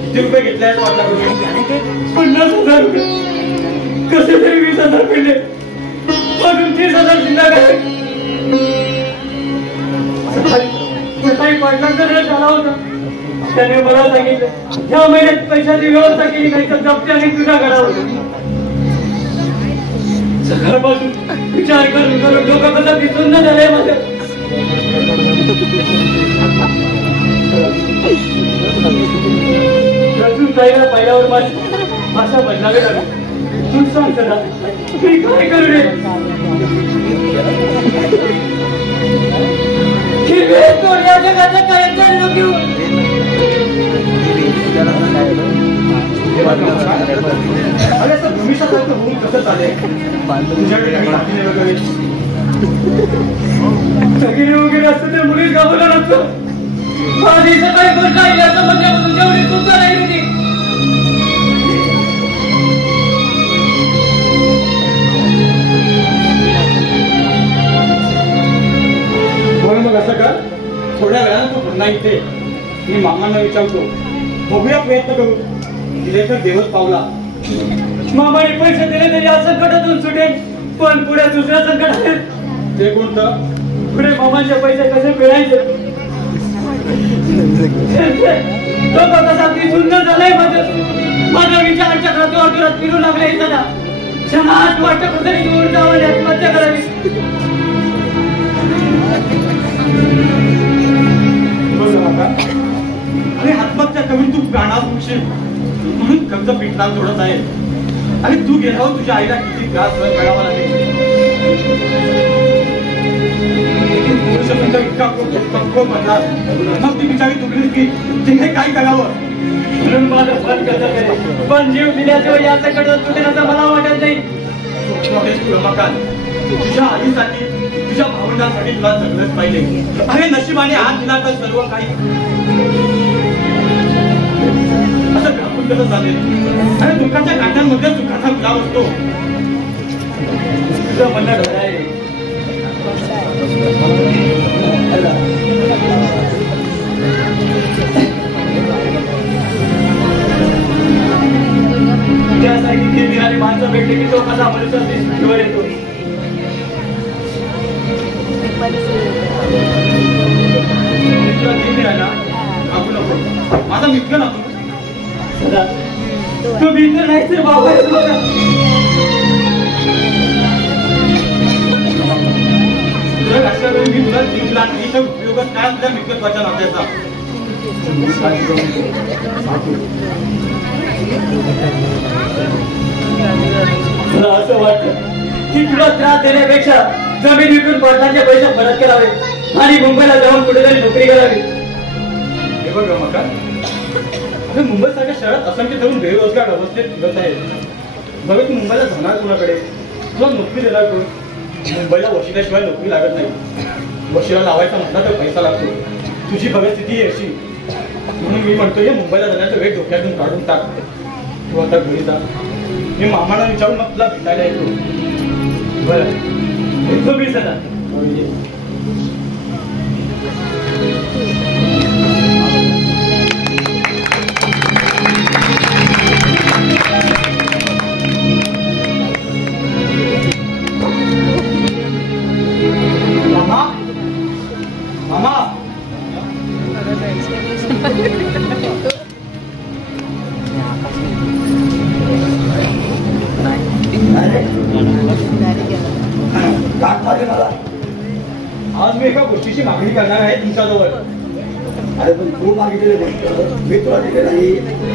किती रुपये घेतले वाटला? 50,000 रुपये. कसे तरी 20,000 पडले. अजून 30,000 शिल्लक आहे. सकाळी पाटलांचा रथ झाला होता. त्याने मला सांगितलं ह्या महिन्यात पैशाची व्यवस्था केली नाही तर जप्त्याने तुझ्या घरावर. सकाळपासून विचार करून करून डोकं कसं दिसून न झालंय माझं. रजून जायला पाहिल्यावर माझी भाषा बदलावी लागली. तू सांग सदा मी काय करू रे? या जगाचा काय घेऊ. अरे सर भूमिशासारखं होऊन कसं चालेल? तुझ्याकडे काही दाखले वगैरे? सगळे वगैरे असतं तर मुलीच गावला नसतो. माझी सकाळी गोष्ट आहे असं म्हटल्यापासून जेवढी तुमचा नाही होती. म्हणून मग असं कर, थोड्या वेळानं तू पुन्हा इथे मी मामांना विचारतो. बघूया प्रयत्न करू. तिथे तर देवच पावला. मामाने पैसे दिले तरी या संकटातून सुटेल. पण पुढे दुसरं संकट आहे. ते कोणतं? पुढे मामांचे पैसे कसे मिळायचे? तो कसा ती सुंदर झालाय माझ्या विचारांच्या घरात फिरू लागले. सदा क्षणात वाटत कुठेतरी दूर जावं आत्महत्या करावी. आणि आत्महत्या करून तू प्राणात उठशील म्हणून कर्ज पिटणार थोडंच आहे. आणि तू गेल्यावर तुझ्या आईला किती त्रास सहन करावा लागेल. इतका पक्को बनला मग ती बिचारी तुकलीस की तिने काय करावं. म्हणून माझं फल कसं करेल. पण जीव दिल्याशिवाय या संकटात सुटेल असं मला वाटत नाही. रमाकांत, तुझ्या आईसाठी तुझ्या भावंडांसाठी तुला जगलंच पाहिजे. अरे नशिबाने हात दिला तर सर्व काही. असं घाबरून कसं चालेल? अरे दुःखाच्या काठांमध्ये सुखाचा गुलाब असतो. तुझं म्हणणं खरं आहे. की तो कसा मनुष्य दृष्टीवर येतो. तुला जीव मिळाला आपण नको. माझा मित्र ना तू. सदा तो मित्र नाही तर बाबा आहे तुला. तुझ्या लक्षात मी तुला जीव दिला नाही तर उपयोगच काय तुझ्या मित्रत्वाच्या नात्याचा. मला असं वाटतं की तुला त्रास देण्यापेक्षा जमीन विकून पडताचे पैसे परत करावे आणि मुंबईला जाऊन कुठेतरी नोकरी करावी. हे बघ रमाका, अगं मुंबईसारख्या शहरात असंख्य तरुण बेरोजगार अवस्थेत फिरत आहेत. बघा तू मुंबईला जाणार कुणाकडे, तुला नोकरी देणार कोण? मुंबईला वशिल्याशिवाय नोकरी लागत नाही. वशिला लावायचा म्हटला तर पैसा लागतो. तुझी परिस्थिती आहे अशी, म्हणून मी म्हणतोय मुंबईला जाण्याचा वेळ डोक्यातून काढून टाक. तू आता घरी जा, मी मामाला विचारून मग तुला भेटायला येतो. बरं येतो मी सदा. मामा मामा आज मी एका गोष्टीची मागणी करणार आहे तुमच्याजवळ. अरे पण तू मागितलेली गोष्ट मी तुला दिली नाही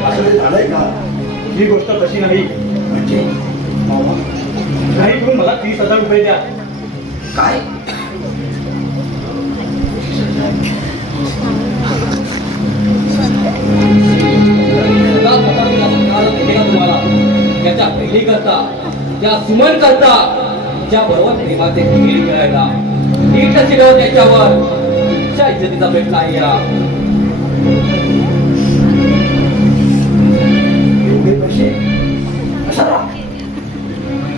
असं काही झालंय का? ही गोष्ट तशी नाही. म्हणजे मामा नाही करून मला 30,000 रुपये द्या. काय? तुम्हाला त्याच्या पहिली करता त्या सुमन करता ज्या बरोबर प्रेमाचे खेळ खेळायला नीट शिकव त्याच्यावर त्या इज्जतीचा भेट नाही. एवढे पैसे कशाला?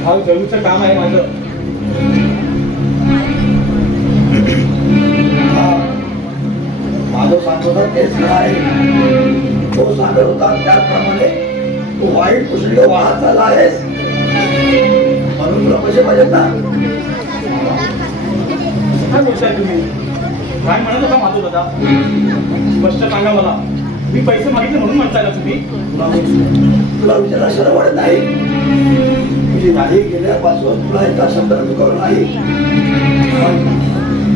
हा जरूरचं काम आहे माझं. माझं सांगत होता तेच नाही. तो सांगत होता त्याप्रमाणे तू वाईट कुसरीला वाहत झाला आहेस म्हणून तुला पैसे पाहिजेत ना. काय बोलताय तुम्ही? काय म्हणत होता माधव दादा? स्पष्ट सांगा मला. मी पैसे मागितले म्हणून म्हणताय ना तुम्ही? तुला विचारा शरम वाटत नाही? तुझी नाही गेल्यापासून तुला एका शब्द दुखावलं नाही,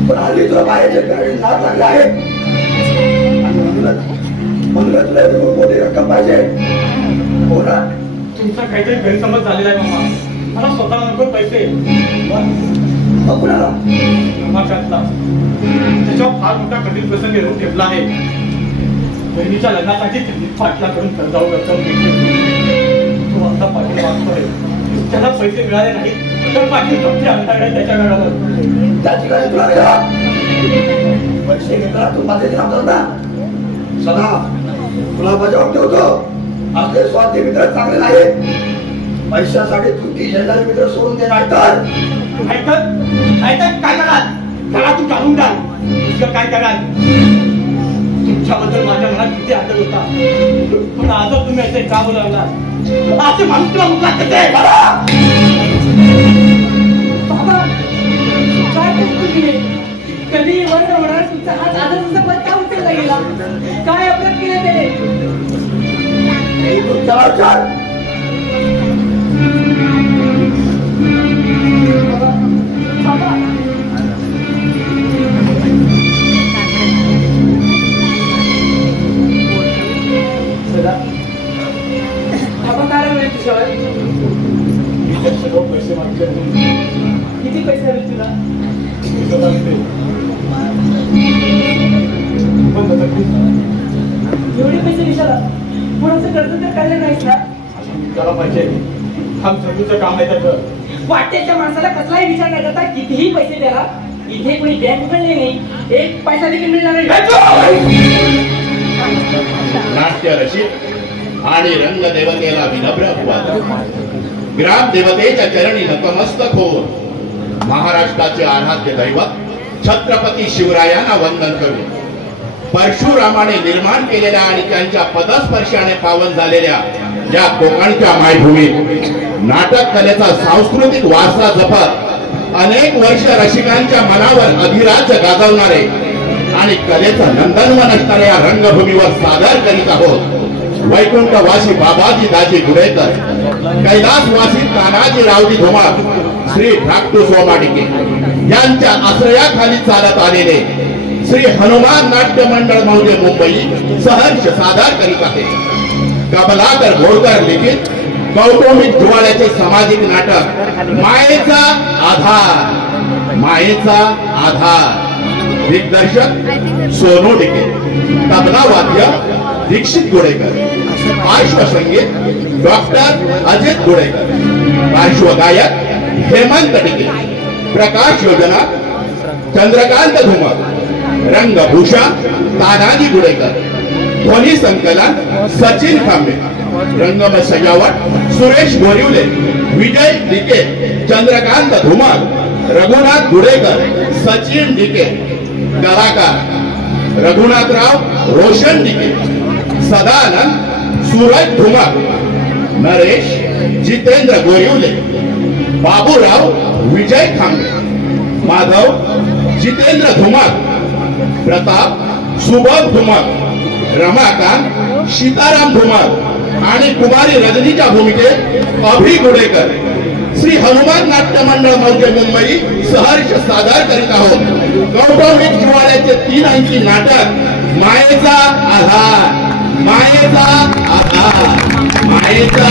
पण हल्ली तुला बाहेरच्या गाडी नाद लागला आहे. म्हणूनच तुला खूप मोठी रक्कम पाहिजे. हो ना? तुमचा काहीतरी गैरसमज झालेला आहे मामा. मला स्वतःला नको पैसे. मग कुणाला? रमाकांतला. त्याच्यावर फार मोठा कठीण प्रसंग येऊन ठेवला आहे. बहिणीच्या लग्नासाठी पाटलाकडून कर्जावर रक्कम घेतली. तो आता पाटील मागतोय. त्याला पैसे मिळाले नाहीत तर पाटील तुमची अंतराळे त्याच्या घरावर. त्याची काही तुला नाही का? पैसे घेतला तू माझे थांबतो ना. सदा तुला बजावून ठेवतो. आपले स्वार्थी मित्र चांगले नाहीत. पैशासाठी तू 30,000 मित्र सोडून दे नाही तर ऐकत काय कराल? मला तू काढून टाक. तुझं काय कराल? तुमच्याबद्दल माझ्या मनात किती आदर होता, पण आज तुम्ही असे का बोलावला? असे माणूस तुला मुकला कसे? बाबा काय करतो तुम्ही? कधी वर होणार तुमचा हात आदरचा पद का उचलला गेला? काय अपराध केले त्याने? चला चाल. बाबा आपण काय मिळेल तुझ्यावर? पैसे मागले किती पैसे हवे तुला? एवढे पैसे विचारा. कोणाचं कर्ज तर काढलं नाहीस ना? त्याला पाहिजे. काम चंदूचं काम आहे त्याचं. वाटेच्या माणसाला कसलाही विचार न करता कितीही पैसे द्याला. इथे कोणी बँक उघडले नाही, एक पैसा देखील मिळणार नाही. नाट्य रसिक आणि रंगदेवतेला विनम्र अभिवादन. ग्रामदेवतेच्या चरणी नतमस्तक होऊन महाराष्ट्राचे आराध्य दैवत छत्रपती शिवरायांना वंदन करू. परशुरामाने निर्माण केलेल्या आणि त्यांच्या पदस्पर्शाने पावन झालेल्या या कोकणच्या मायभूमीत नाटक कलेचा सांस्कृतिक वारसा जपत अनेक वर्ष रसिकांच्या मनावर अधिराज्य गाजवणारे आणि कलेचा नंदनवन असणाऱ्या या रंगभूमीवर सादर करीत आहोत वैकुंठवासी बाबाजी दाजी गुडेकर, कैलासवासी तानाजी रावजी धुमाळ, श्री धाकटू सोमाडिके यांच्या आश्रयाखाली चालत आलेले श्री हनुमान नाट्य मंडळ महोदय मुंबई सहर्ष सादर करीत आहे कमलाकर घोडकर लिखित कौटुंबिक जिव्हाळ्याचे सामाजिक नाटक मायेचा आधार, मायेचा आधार. दिग्दर्शक सोनू डिके, तबला वाद्य दीक्षित गोडेकर, पार्श्वसंगीत डॉक्टर अजित गोडेकर, पार्श्वगायक हेमंत डिके, प्रकाश योजना चंद्रकांत धुमक, रंगभूषा तानाजी गुडेकर, ध्वनी संकलन सचिन खांबे, रंगम सजावट सुरेश गोरिवले, विजय डिके, चंद्रकांत धुमक, रघुनाथ गुडेकर, सचिन डिके, कलाकार रघुनाथराव रोशन डिके, सदानंद सूरज धुमक, नरेश जितेंद्र गोरिवले, बाबूराव विजय खांबे, माधव जितेंद्र धुमक, प्रताप सुबोध धुमक, रमाकांत सीताराम धुमक आणि कुमारी रजनीच्या भूमिकेत अभि गुडेकर. श्री हनुमान नाट्य मंडळ मध्य मुंबई सहर्ष सादर करीत आहोत कौटुंबिक जिव्हाळ्याचे 3 अंकी नाटक मायेचा आधार, मायेचा आधार, मायेचा